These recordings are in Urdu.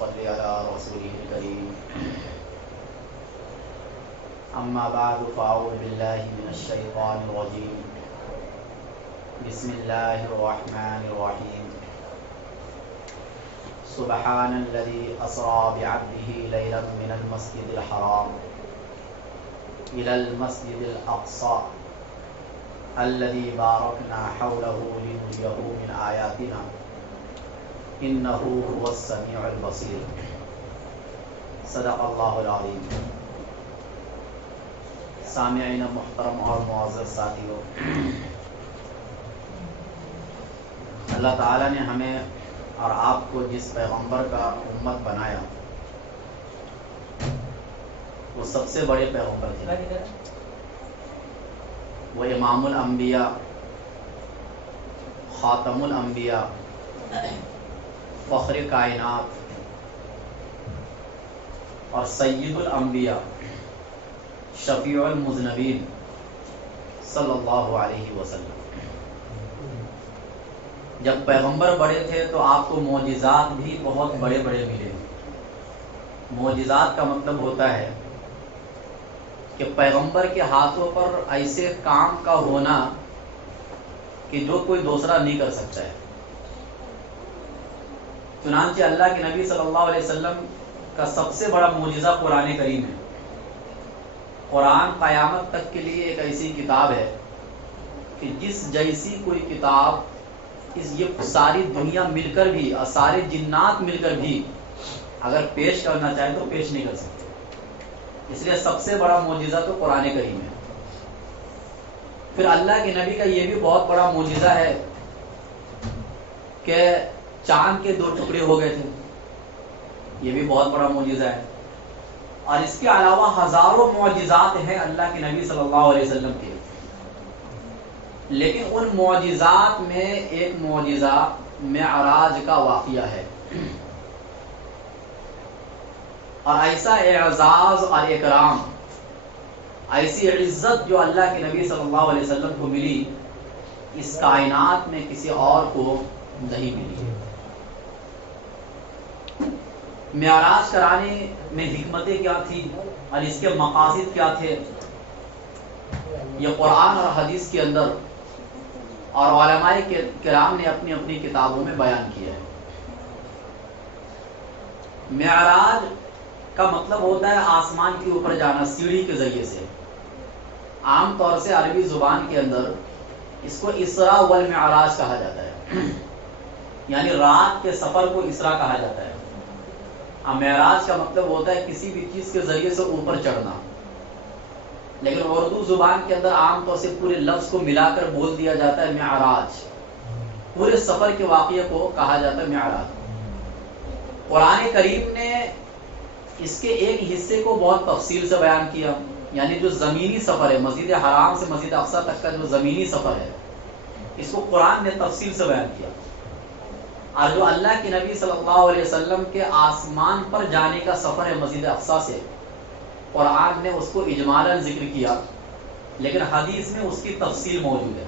صل على رسوله الكريم أما بعد فأعوذ بالله من الشيطان الرجيم بسم الله الرحمن الرحيم سبحان الذي أسرى بعبده ليلا من المسجد الحرام إلى المسجد الأقصى الذي باركنا حوله لنريه من آياتنا إنه هو السميع البصير صدق اللہ العظیم. سامعین محترم اور معزز ساتھیو، اللہ تعالیٰ نے ہمیں اور آپ کو جس پیغمبر کا امت بنایا وہ سب سے بڑے پیغمبر تھے. وہ امام الانبیاء، خاتم الانبیاء، فخر کائنات اور سید الانبیاء، شفیع المذنبین صلی اللہ علیہ وسلم. جب پیغمبر بڑے تھے تو آپ کو معجزات بھی بہت بڑے بڑے ملے. معجزات کا مطلب ہوتا ہے کہ پیغمبر کے ہاتھوں پر ایسے کام کا ہونا کہ جو کوئی دوسرا نہیں کر سکتا ہے. چنانچہ اللہ کے نبی صلی اللہ علیہ وسلم کا سب سے بڑا معجزہ قرآن کریم ہے. قرآن قیامت تک کے لیے ایک ایسی کتاب ہے کہ جس جیسی کوئی کتاب یہ ساری دنیا مل کر بھی اور سارے جنات مل کر بھی اگر پیش کرنا چاہیں تو پیش نہیں کر سکتے. اس لیے سب سے بڑا معجزہ تو قرآن کریم ہے. پھر اللہ کے نبی کا یہ بھی بہت بڑا معجزہ ہے کہ چاند کے 2 ٹکڑے ہو گئے تھے. یہ بھی بہت بڑا معجزہ ہے. اور اس کے علاوہ ہزاروں معجزات ہیں اللہ کے نبی صلی اللہ علیہ وسلم کے. لیکن ان معجزات میں ایک معجزہ معراج کا واقعہ ہے. اور ایسا اعزاز اور اکرام، ایسی عزت جو اللہ کے نبی صلی اللہ علیہ وسلم کو ملی اس کائنات میں کسی اور کو نہیں ملی. معراج کرانے میں حکمتیں کیا تھی اور اس کے مقاصد کیا تھے، یہ قرآن اور حدیث کے اندر اور علماء کرام نے اپنی اپنی کتابوں میں بیان کیا ہے. معراج کا مطلب ہوتا ہے آسمان کے اوپر جانا سیڑھی کے ذریعے سے. عام طور سے عربی زبان کے اندر اس کو اسراء والمعراج کہا جاتا ہے، یعنی رات کے سفر کو اسراء کہا جاتا ہے. معراج کا مطلب ہوتا ہے کسی بھی چیز کے ذریعے سے اوپر چڑھنا. لیکن اردو زبان کے اندر عام طور سے پورے لفظ کو ملا کر بول دیا جاتا ہے معراج. پورے سفر کے واقعے کو کہا جاتا ہے معراج. قرآن کریم نے اس کے ایک حصے کو بہت تفصیل سے بیان کیا، یعنی جو زمینی سفر ہے مسجد حرام سے مسجد اقصی تک کا جو زمینی سفر ہے اس کو قرآن نے تفصیل سے بیان کیا. اور جو اللہ کے نبی صلی اللہ علیہ وسلم کے آسمان پر جانے کا سفر ہے مسجد اقصی سے، قرآن نے اس کو اجمالاً ذکر کیا، لیکن حدیث میں اس کی تفصیل موجود ہے.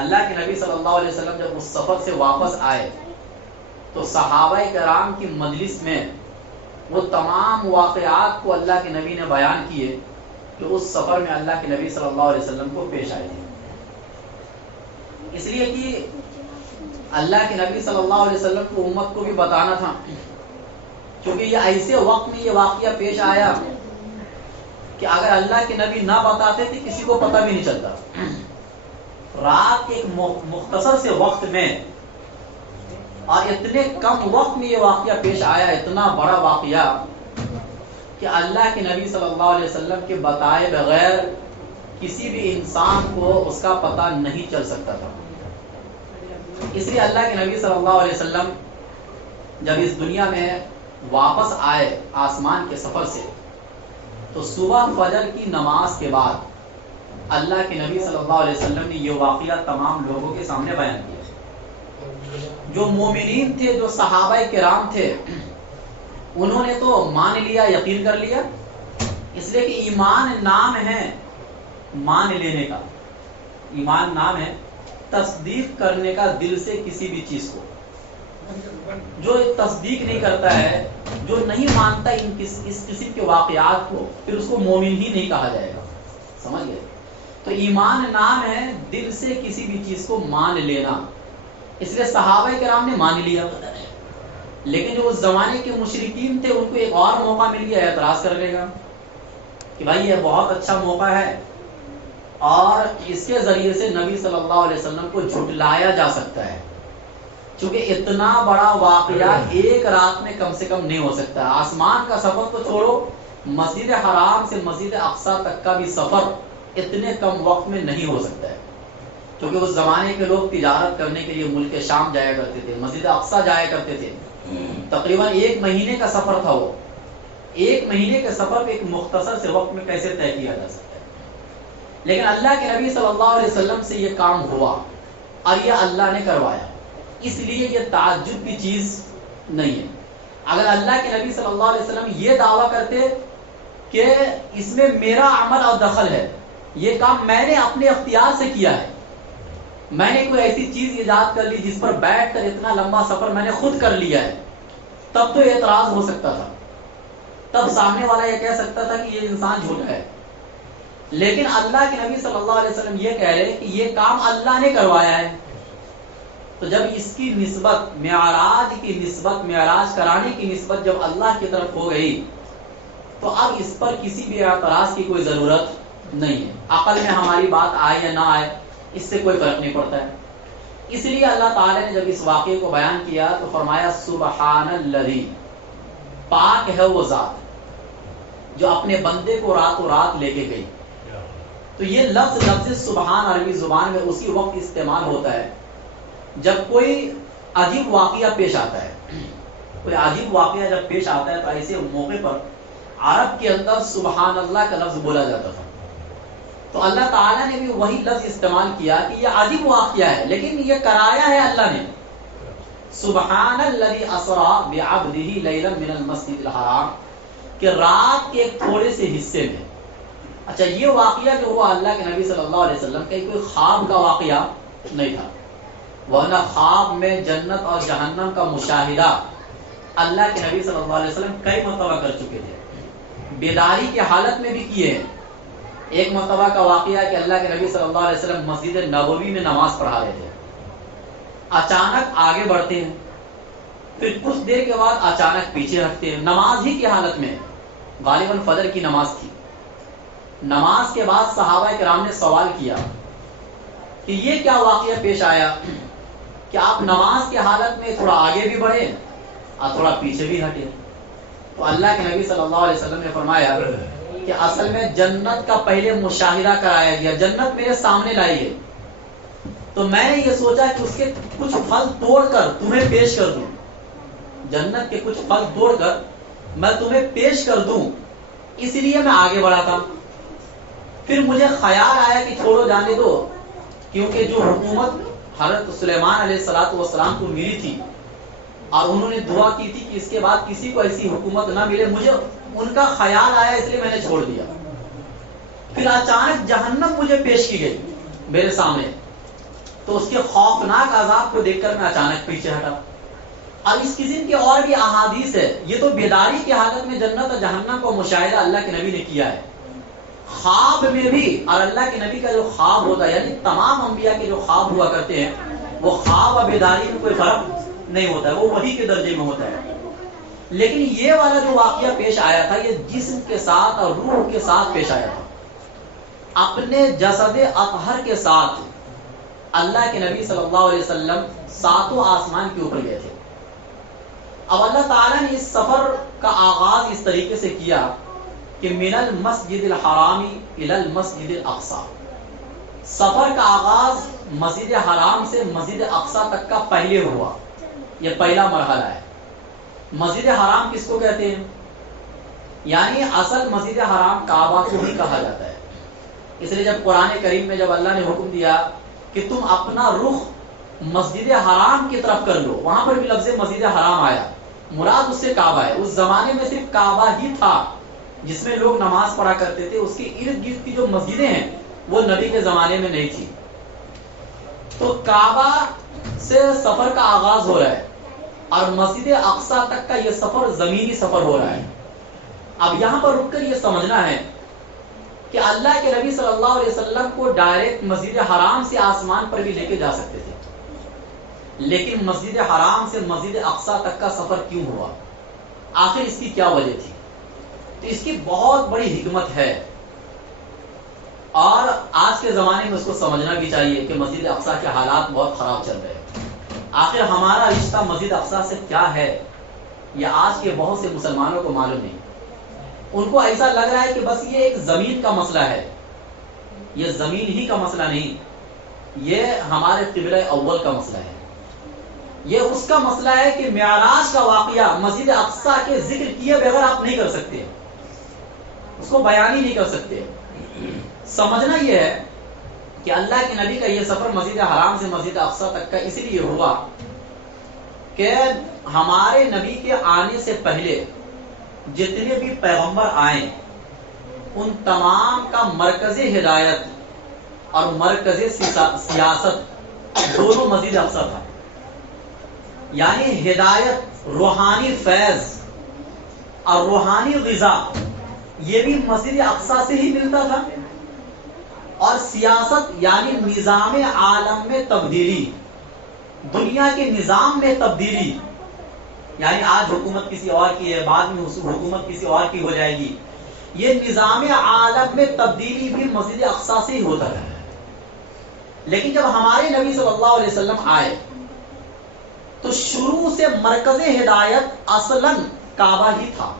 اللہ کے نبی صلی اللہ علیہ وسلم جب اس سفر سے واپس آئے تو صحابہ کرام کی مجلس میں وہ تمام واقعات کو اللہ کے نبی نے بیان کیے کہ اس سفر میں اللہ کے نبی صلی اللہ علیہ وسلم کو پیش آئے تھے. اس لیے کہ اللہ کے نبی صلی اللہ علیہ وسلم کو امت کو بھی بتانا تھا، کیونکہ یہ ایسے وقت میں یہ واقعہ پیش آیا کہ اگر اللہ کے نبی نہ بتاتے تو کسی کو پتہ بھی نہیں چلتا. رات کے ایک مختصر سے وقت میں اور اتنے کم وقت میں یہ واقعہ پیش آیا، اتنا بڑا واقعہ کہ اللہ کے نبی صلی اللہ علیہ وسلم کے بتائے بغیر کسی بھی انسان کو اس کا پتہ نہیں چل سکتا تھا. اس لیے اللہ کے نبی صلی اللہ علیہ وسلم جب اس دنیا میں واپس آئے آسمان کے سفر سے تو صبح فجر کی نماز کے بعد اللہ کے نبی صلی اللہ علیہ وسلم نے یہ واقعہ تمام لوگوں کے سامنے بیان کیا. جو مومنین تھے، جو صحابہ کرام تھے، انہوں نے تو مان لیا، یقین کر لیا. اس لیے کہ ایمان نام ہے مان لینے کا، ایمان نام ہے تصدیق کرنے کا دل سے کسی بھی چیز کو. جو تصدیق نہیں کرتا ہے، جو نہیں مانتا اس قسم کے واقعات کو، پھر اس کو مومن ہی نہیں کہا جائے گا. سمجھ گئے؟ تو ایمان نام ہے دل سے کسی بھی چیز کو مان لینا. اس لیے صحابہ کرام نے مان لیا، لیکن جو اس زمانے کے مشرکین تھے ان کو ایک اور موقع مل گیا اعتراض کرنے کا کہ بھائی یہ بہت اچھا موقع ہے اور اس کے ذریعے سے نبی صلی اللہ علیہ وسلم کو جھٹلایا جا سکتا ہے، چونکہ اتنا بڑا واقعہ ایک رات میں کم سے کم نہیں ہو سکتا. آسمان کا سفر تو چھوڑو، مسجد حرام سے مسجد اقصیٰ تک کا بھی سفر اتنے کم وقت میں نہیں ہو سکتا ہے، کیونکہ اس زمانے کے لوگ تجارت کرنے کے لیے ملک شام جایا کرتے تھے، مسجد اقصیٰ جایا کرتے تھے. تقریباً 1 مہینے کا سفر تھا. وہ 1 مہینے کے سفر ایک مختصر سے وقت میں کیسے طے کیا جا سکتا ہے؟ لیکن اللہ کے نبی صلی اللہ علیہ وسلم سے یہ کام ہوا اور یہ اللہ نے کروایا، اس لیے یہ تعجب کی چیز نہیں ہے. اگر اللہ کے نبی صلی اللہ علیہ وسلم یہ دعویٰ کرتے کہ اس میں میرا عمل اور دخل ہے، یہ کام میں نے اپنے اختیار سے کیا ہے، میں نے کوئی ایسی چیز ایجاد کر لی جس پر بیٹھ کر اتنا لمبا سفر میں نے خود کر لیا ہے، تب تو اعتراض ہو سکتا تھا، تب سامنے والا یہ کہہ سکتا تھا کہ یہ انسان جھوٹا ہے. لیکن اللہ کے نبی صلی اللہ علیہ وسلم یہ کہہ رہے کہ یہ کام اللہ نے کروایا ہے. تو جب اس کی نسبت معراج کرانے کی نسبت جب اللہ کی طرف ہو گئی تو اب اس پر کسی بھی اعتراض کی کوئی ضرورت نہیں ہے. عقل میں ہماری بات آئے یا نہ آئے اس سے کوئی فرق نہیں پڑتا ہے. اس لیے اللہ تعالیٰ نے جب اس واقعے کو بیان کیا تو فرمایا سبحان الذی، پاک ہے وہ ذات جو اپنے بندے کو راتوں رات لے کے گئی. تو یہ لفظ سبحان عربی زبان میں اسی وقت استعمال ہوتا ہے جب کوئی عجیب واقعہ پیش آتا ہے. کوئی عجیب واقعہ جب پیش آتا ہے تو ایسے موقع پر عرب کے اندر سبحان اللہ کا لفظ بولا جاتا تھا. تو اللہ تعالیٰ نے بھی وہی لفظ استعمال کیا کہ یہ عجیب واقعہ ہے لیکن یہ کرایا ہے اللہ نے. سبحان الذی اسری بعبدہ لیلا من المسجد الحرام، کہ رات کے ایک تھوڑے سے حصے میں. اچھا، یہ واقعہ جو ہوا اللہ کے نبی صلی اللہ علیہ وسلم کا کوئی خواب کا واقعہ نہیں تھا، ورنہ خواب میں جنت اور جہنم کا مشاہدہ اللہ کے نبی صلی اللہ علیہ وسلم کئی مرتبہ کر چکے تھے، بیداری کی حالت میں بھی کیے ہیں. ایک مرتبہ کا واقعہ ہے کہ اللہ کے نبی صلی اللہ علیہ وسلم مسجد نبوی میں نماز پڑھا رہے تھے. اچانک آگے بڑھتے ہیں، پھر کچھ دیر کے بعد اچانک پیچھے ہٹتے ہیں، نماز ہی کی حالت میں. غالباً فجر کی نماز تھی. نماز کے بعد صحابہ کرام نے سوال کیا کہ یہ کیا واقعہ پیش آیا کہ آپ نماز کی حالت میں تھوڑا آگے بھی بڑھے اور تھوڑا پیچھے بھی ہٹے. تو اللہ کے نبی صلی اللہ علیہ وسلم نے فرمایا کہ اصل میں جنت کا پہلے مشاہدہ کرایا گیا، جنت میرے سامنے لائی ہے، تو میں نے یہ سوچا کہ اس کے کچھ پھل توڑ کر تمہیں پیش کر دوں، جنت کے کچھ پھل توڑ کر میں تمہیں پیش کر دوں، اس لیے میں آگے بڑھا تھا. پھر مجھے خیال آیا کہ چھوڑو جانے دو، کیونکہ جو حکومت حضرت سلیمان علیہ السلام کو ملی تھی اور انہوں نے دعا کی تھی کہ اس کے بعد کسی کو ایسی حکومت نہ ملے، مجھے ان کا خیال آیا اس لیے میں نے چھوڑ دیا. پھر اچانک جہنم مجھے پیش کی گئی میرے سامنے، تو اس کے خوفناک عذاب کو دیکھ کر میں اچانک پیچھے ہٹا. اور اس قسم کے اور بھی احادیث ہے. یہ تو بیداری کی حالت میں جنت اور جہنم کو مشاہدہ اللہ کے نبی نے کیا ہے. خواب میں بھی، اور اللہ کے نبی کا جو خواب ہوتا ہے، یعنی تمام انبیاء کے جو خواب ہوا کرتے ہیں، وہ خواب اور بیداری میں کوئی فرق نہیں ہوتا ہے، وہ وحی کے درجے میں ہوتا ہے. لیکن یہ والا جو واقعہ پیش آیا تھا یہ جسم کے ساتھ اور روح کے ساتھ پیش آیا تھا. اپنے جسد اطہر کے ساتھ اللہ کے نبی صلی اللہ علیہ وسلم 7 آسمان کے اوپر گئے تھے. اب اللہ تعالیٰ نے اس سفر کا آغاز اس طریقے سے کیا کہ من المسجد الحرام الی المسجد الاقصی. سفر کا آغاز مسجد حرام سے مسجد اقصی تک کا پہلے ہوا. یہ پہلا مرحلہ ہے. مسجد حرام کس کو کہتے ہیں؟ یعنی اصل مسجد حرام کعبہ کو ہی کہا جاتا ہے. اس لیے جب قرآن کریم میں جب اللہ نے حکم دیا کہ تم اپنا رخ مسجد حرام کی طرف کر لو، وہاں پر بھی لفظ مسجد حرام آیا، مراد اس سے کعبہ ہے. اس زمانے میں صرف کعبہ ہی تھا جس میں لوگ نماز پڑھا کرتے تھے. اس کے ارد گرد کی جو مسجدیں ہیں وہ نبی کے زمانے میں نہیں تھی. تو کعبہ سے سفر کا آغاز ہو رہا ہے. اور مسجد اقصی تک کا یہ سفر زمینی سفر ہو رہا ہے. اب یہاں پر رک کر یہ سمجھنا ہے کہ اللہ کے نبی صلی اللہ علیہ وسلم کو ڈائریکٹ مسجد حرام سے آسمان پر بھی لے کے جا سکتے تھے، لیکن مسجد حرام سے مسجد اقصی تک کا سفر کیوں ہوا؟ آخر اس کی کیا وجہ تھی؟ تو اس کی بہت بڑی حکمت ہے، اور آج کے زمانے میں اس کو سمجھنا بھی چاہیے کہ مسجد اقصی کے حالات بہت خراب چل رہے ہیں. آخر ہمارا رشتہ مسجد اقصی سے کیا ہے، یہ آج کے بہت سے مسلمانوں کو معلوم نہیں. ان کو ایسا لگ رہا ہے کہ بس یہ ایک زمین کا مسئلہ ہے. یہ زمین ہی کا مسئلہ نہیں، یہ ہمارے قبلہ اول کا مسئلہ ہے. یہ اس کا مسئلہ ہے کہ معراج کا واقعہ مسجد اقصی کے ذکر کیے بغیر آپ نہیں کر سکتے، اس کو بیان ہی نہیں کر سکتے. سمجھنا یہ ہے کہ اللہ کے نبی کا یہ سفر مسجد حرام سے مسجد اقصی تک کا اس لیے ہوا کہ ہمارے نبی کے آنے سے پہلے جتنے بھی پیغمبر آئے ان تمام کا مرکز ہدایت اور مرکز سیاست دونوں مسجد اقصی تھا. یعنی ہدایت، روحانی فیض اور روحانی غذا یہ بھی مسجد اقصی سے ہی ملتا تھا، اور سیاست یعنی نظام عالم میں تبدیلی، دنیا کے نظام میں تبدیلی، یعنی آج حکومت کسی اور کی ہے، بعد میں حکومت کسی اور کی ہو جائے گی، یہ نظام عالم میں تبدیلی بھی مسجد اقصی سے ہی ہوتا ہے. لیکن جب ہمارے نبی صلی اللہ علیہ وسلم آئے تو شروع سے مرکز ہدایت اصلاً کعبہ ہی تھا،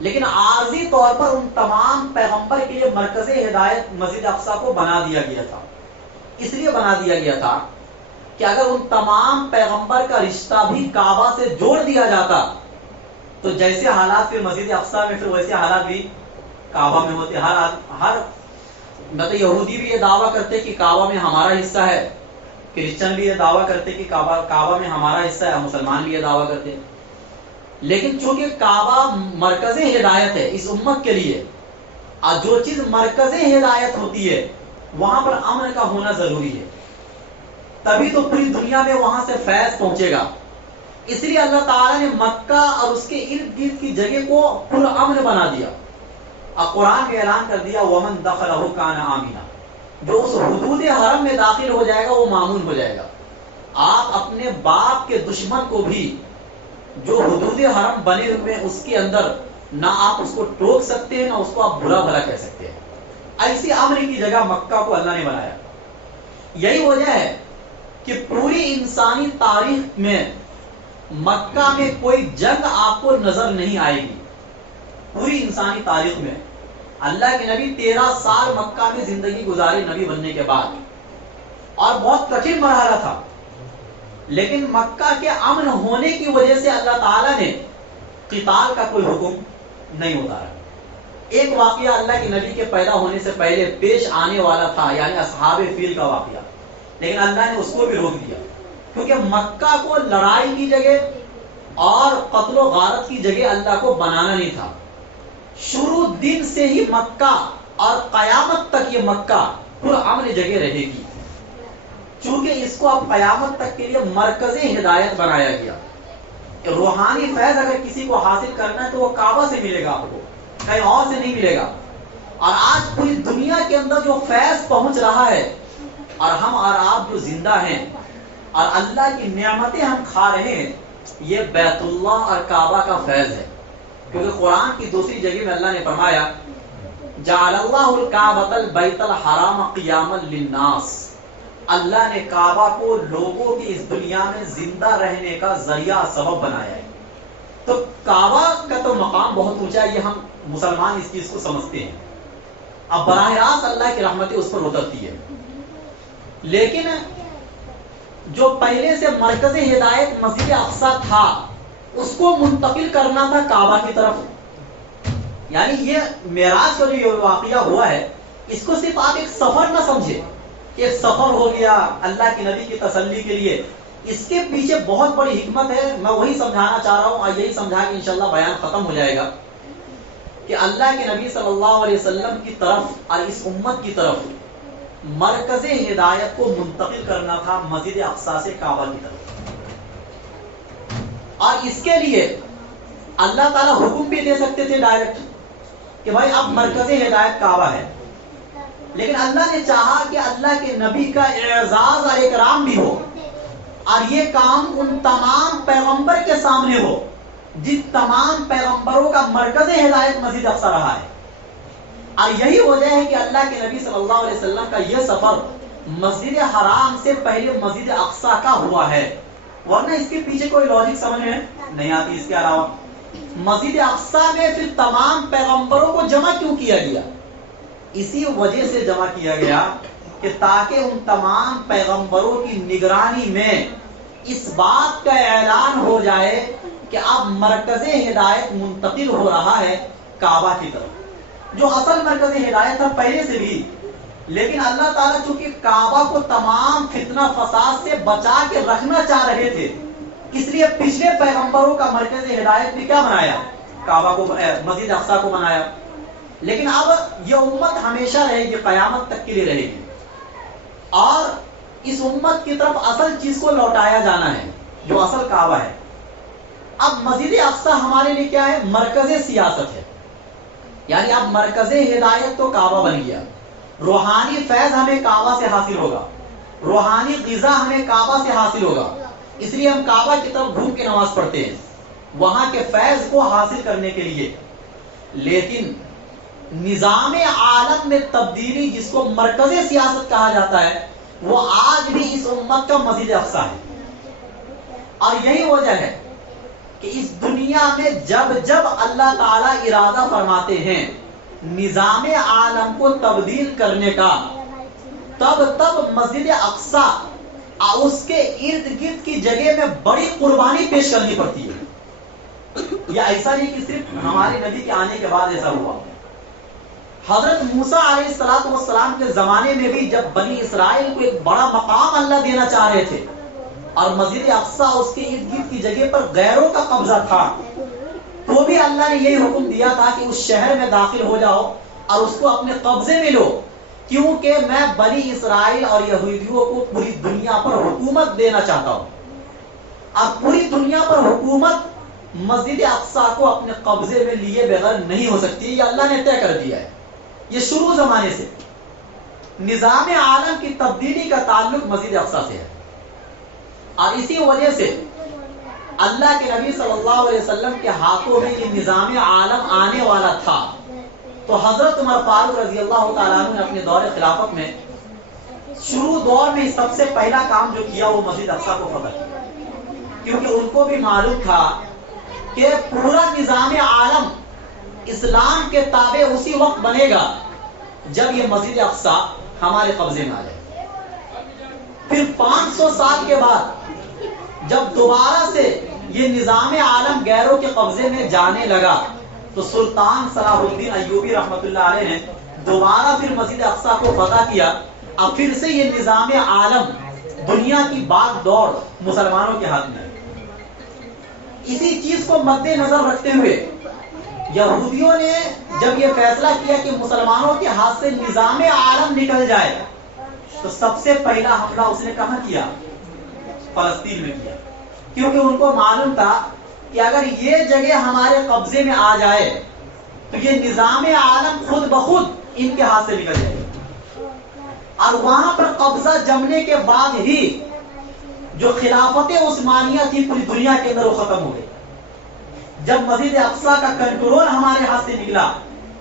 لیکن عارضی طور پر ان تمام پیغمبر کے لیے مرکز ہدایت مسجد اقصی کو بنا دیا گیا تھا. اس لیے بنا دیا گیا تھا کہ اگر ان تمام پیغمبر کا رشتہ بھی کعبہ سے جوڑ دیا جاتا تو جیسے حالات پھر مسجد اقصی میں پھر ویسے حالات بھی کعبہ میں ہوتے. ہر مطلب یہودی بھی یہ دعویٰ کرتے کہ کعبہ میں ہمارا حصہ ہے، کرسچن بھی یہ دعویٰ کرتے کہ کعبہ میں ہمارا حصہ ہے، مسلمان بھی یہ دعویٰ کرتے. لیکن چونکہ کعبہ مرکز ہدایت ہے اس امت کے لیے، اور جو چیز مرکز ہدایت ہوتی ہے وہاں پر امن کا ہونا ضروری ہے، تبھی تو پوری دنیا میں وہاں سے فیض پہنچے گا. اس لیے اللہ تعالیٰ نے مکہ اور اس کے ارد گرد کی جگہ کو پر امن بنا دیا. اور قرآن میں اعلان کر دیا ومن دخلہ کان آمنا، جو اس حدود حرم میں داخل ہو جائے گا وہ مامون ہو جائے گا. آپ اپنے باپ کے دشمن کو بھی جو حدود حرم بنے ہوئے اس کے اندر نہ آپ اس کو ٹوک سکتے ہیں نہ اس کو آپ برا بھلا کہہ سکتے ہیں. ایسی امن کی جگہ مکہ کو اللہ نے بنایا. یہی وجہ ہے کہ پوری انسانی تاریخ میں مکہ میں کوئی جنگ آپ کو نظر نہیں آئے گی. پوری انسانی تاریخ میں اللہ کے نبی 13 سال مکہ میں زندگی گزارے نبی بننے کے بعد، اور بہت کٹھن مرحلہ تھا، لیکن مکہ کے امن ہونے کی وجہ سے اللہ تعالیٰ نے قتال کا کوئی حکم نہیں اتارا. ایک واقعہ اللہ کے نبی کے پیدا ہونے سے پہلے پیش آنے والا تھا، یعنی اصحاب فیل کا واقعہ، لیکن اللہ نے اس کو بھی روک دیا، کیونکہ مکہ کو لڑائی کی جگہ اور قتل و غارت کی جگہ اللہ کو بنانا نہیں تھا. شروع دن سے ہی مکہ اور قیامت تک یہ مکہ پر امن جگہ رہے گی، چونکہ اس کو اب قیامت تک کے لیے مرکز ہدایت بنایا گیا. روحانی فیض اگر کسی کو حاصل کرنا ہے تو وہ کعبہ سے ملے گا، آپ کو کہیں اور سے نہیں ملے گا. اور آج پوری دنیا کے اندر جو فیض پہنچ رہا ہے، اور ہم اور آپ جو زندہ ہیں اور اللہ کی نعمتیں ہم کھا رہے ہیں، یہ بیت اللہ اور کعبہ کا فیض ہے. کیونکہ قرآن کی دوسری جگہ میں اللہ نے فرمایا جعل اللہ الکعبۃ البیت الحرام قیاما للناس، اللہ نے کعبہ کو لوگوں کی اس دنیا میں زندہ رہنے کا ذریعہ سبب بنایا ہے. تو کعبہ کا تو مقام بہت اونچا ہے، یہ ہم مسلمان اس چیز کو سمجھتے ہیں. اب براہ راست اللہ کی رحمتیں اس پر اترتی ہے، لیکن جو پہلے سے مرکز ہدایت مسجد اقصی تھا اس کو منتقل کرنا تھا کعبہ کی طرف. یعنی یہ معراج کا جو یہ واقعہ ہوا ہے، اس کو صرف آپ ایک سفر نہ سمجھے کہ ایک سفر ہو گیا اللہ کے نبی کی تسلی کے لیے. اس کے پیچھے بہت بڑی حکمت ہے. میں وہی سمجھانا چاہ رہا ہوں، اور یہی سمجھا کہ انشاءاللہ بیان ختم ہو جائے گا، کہ اللہ کے نبی صلی اللہ علیہ وسلم کی طرف اور اس امت کی طرف مرکز ہدایت کو منتقل کرنا تھا مسجد اقصی سے کعبہ کی طرف. اور اس کے لیے اللہ تعالیٰ حکم بھی دے سکتے تھے ڈائریکٹ کہ بھائی اب مرکز ہدایت کعبہ ہے، لیکن اللہ نے چاہا کہ اللہ کے نبی کا اعزاز اور اکرام بھی ہو، اور یہ کام ان تمام پیغمبر کے سامنے ہو جن تمام پیغمبروں کا مرکز ہدایت مسجد اقصی رہا ہے۔ اور یہی وجہ ہے کہ اللہ کے نبی صلی اللہ علیہ وسلم کا یہ سفر مسجد حرام سے پہلے مسجد اقصی کا ہوا ہے، ورنہ اس کے پیچھے کوئی لاجک سمجھ میں نہیں آتی۔ اس کے علاوہ مسجد اقصی میں پھر تمام پیغمبروں کو جمع کیوں کیا گیا؟ اسی وجہ سے جمع کیا گیا کہ تاکہ ان تمام پیغمبروں کی نگرانی میں اس بات کا اعلان ہو جائے کہ اب مرکز ہدایت منتقل ہو رہا ہے کعبہ کی طرف، جو اصل مرکز ہدایت تھا پہلے سے بھی، لیکن اللہ تعالیٰ چونکہ کعبہ کو تمام فتنہ فساد سے بچا کے رکھنا چاہ رہے تھے، اس لیے پچھلے پیغمبروں کا مرکز ہدایت نے کیا بنایا؟ کعبہ کو، مسجد اقصی کو بنایا۔ لیکن اب یہ امت ہمیشہ رہے گی، قیامت تک کے لیے رہے گی، اور اس امت کی طرف اصل چیز کو لوٹایا جانا ہے جو اصل کعبہ ہے۔ اب مسجد اقصی ہمارے لیے کیا ہے؟ مرکز سیاست ہے، یعنی اب مرکز ہدایت تو کعبہ بن گیا، روحانی فیض ہمیں کعبہ سے حاصل ہوگا، روحانی غذا ہمیں کعبہ سے حاصل ہوگا، اس لیے ہم کعبہ کی طرف گھوم کے نماز پڑھتے ہیں وہاں کے فیض کو حاصل کرنے کے لیے۔ لیکن نظام عالم میں تبدیلی، جس کو مرکز سیاست کہا جاتا ہے، وہ آج بھی اس امت کا مسجد اقصی ہے۔ اور یہی وجہ ہے کہ اس دنیا میں جب جب اللہ تعالیٰ ارادہ فرماتے ہیں نظام عالم کو تبدیل کرنے کا، تب تب مسجد اقصی اور اس کے ارد گرد کی جگہ میں بڑی قربانی پیش کرنی پڑتی ہے۔ یہ ایسا نہیں کہ صرف ہمارے نبی کے آنے کے بعد ایسا ہوا، حضرت موسیٰ علیہ السلام کے زمانے میں بھی جب بنی اسرائیل کو ایک بڑا مقام اللہ دینا چاہ رہے تھے اور مسجد اقصی اس کے ارد گرد کی جگہ پر غیروں کا قبضہ تھا، تو بھی اللہ نے یہی حکم دیا تھا کہ اس شہر میں داخل ہو جاؤ اور اس کو اپنے قبضے میں لو، کیونکہ میں بنی اسرائیل اور یہودیوں کو پوری دنیا پر حکومت دینا چاہتا ہوں، اور پوری دنیا پر حکومت مسجد اقصی کو اپنے قبضے میں لیے بغیر نہیں ہو سکتی۔ یہ اللہ نے طے کر دیا ہے، یہ شروع زمانے سے نظام عالم کی تبدیلی کا تعلق مسجد اقصی سے ہے۔ اور اسی وجہ سے اللہ کے نبی صلی اللہ علیہ وسلم کے ہاتھوں میں یہ نظام عالم آنے والا تھا، تو حضرت عمر فاروق رضی اللہ تعالیٰ عنہ نے اپنے دور خلافت میں شروع دور میں سب سے پہلا کام جو کیا وہ مسجد اقصی کو فتح کیا، کیونکہ ان کو بھی معلوم تھا کہ پورا نظام عالم اسلام کے تابع اسی وقت بنے گا جب یہ مسجد اقصی ہمارے قبضے میں آ جائے۔ پھر 500 سال کے بعد جب دوبارہ سے یہ نظام عالم غیروں کے قبضے میں جانے لگا تو سلطان صلاح الدین ایوبی رحمۃ اللہ علیہ نے دوبارہ پھر مسجد اقصی کو فتح کیا، اب پھر سے یہ نظام عالم دنیا کی باغ دوڑ مسلمانوں کے ہاتھ میں ہے۔ اسی چیز کو مد نظر رکھتے ہوئے یہودیوں نے جب یہ فیصلہ کیا کہ مسلمانوں کے ہاتھ سے نظام عالم نکل جائے تو سب سے پہلا حملہ اس نے کہاں کیا؟ فلسطین میں کیا، کیونکہ ان کو معلوم تھا کہ اگر یہ جگہ ہمارے قبضے میں آ جائے تو یہ نظام عالم خود بخود ان کے ہاتھ سے نکل جائے گا، اور وہاں پر قبضہ جمنے کے بعد ہی جو خلافت عثمانیہ تھی پوری دنیا کے اندر وہ ختم ہو گئی۔ جب مسجد اقصی کا کنٹرول ہمارے ہاتھ سے نکلا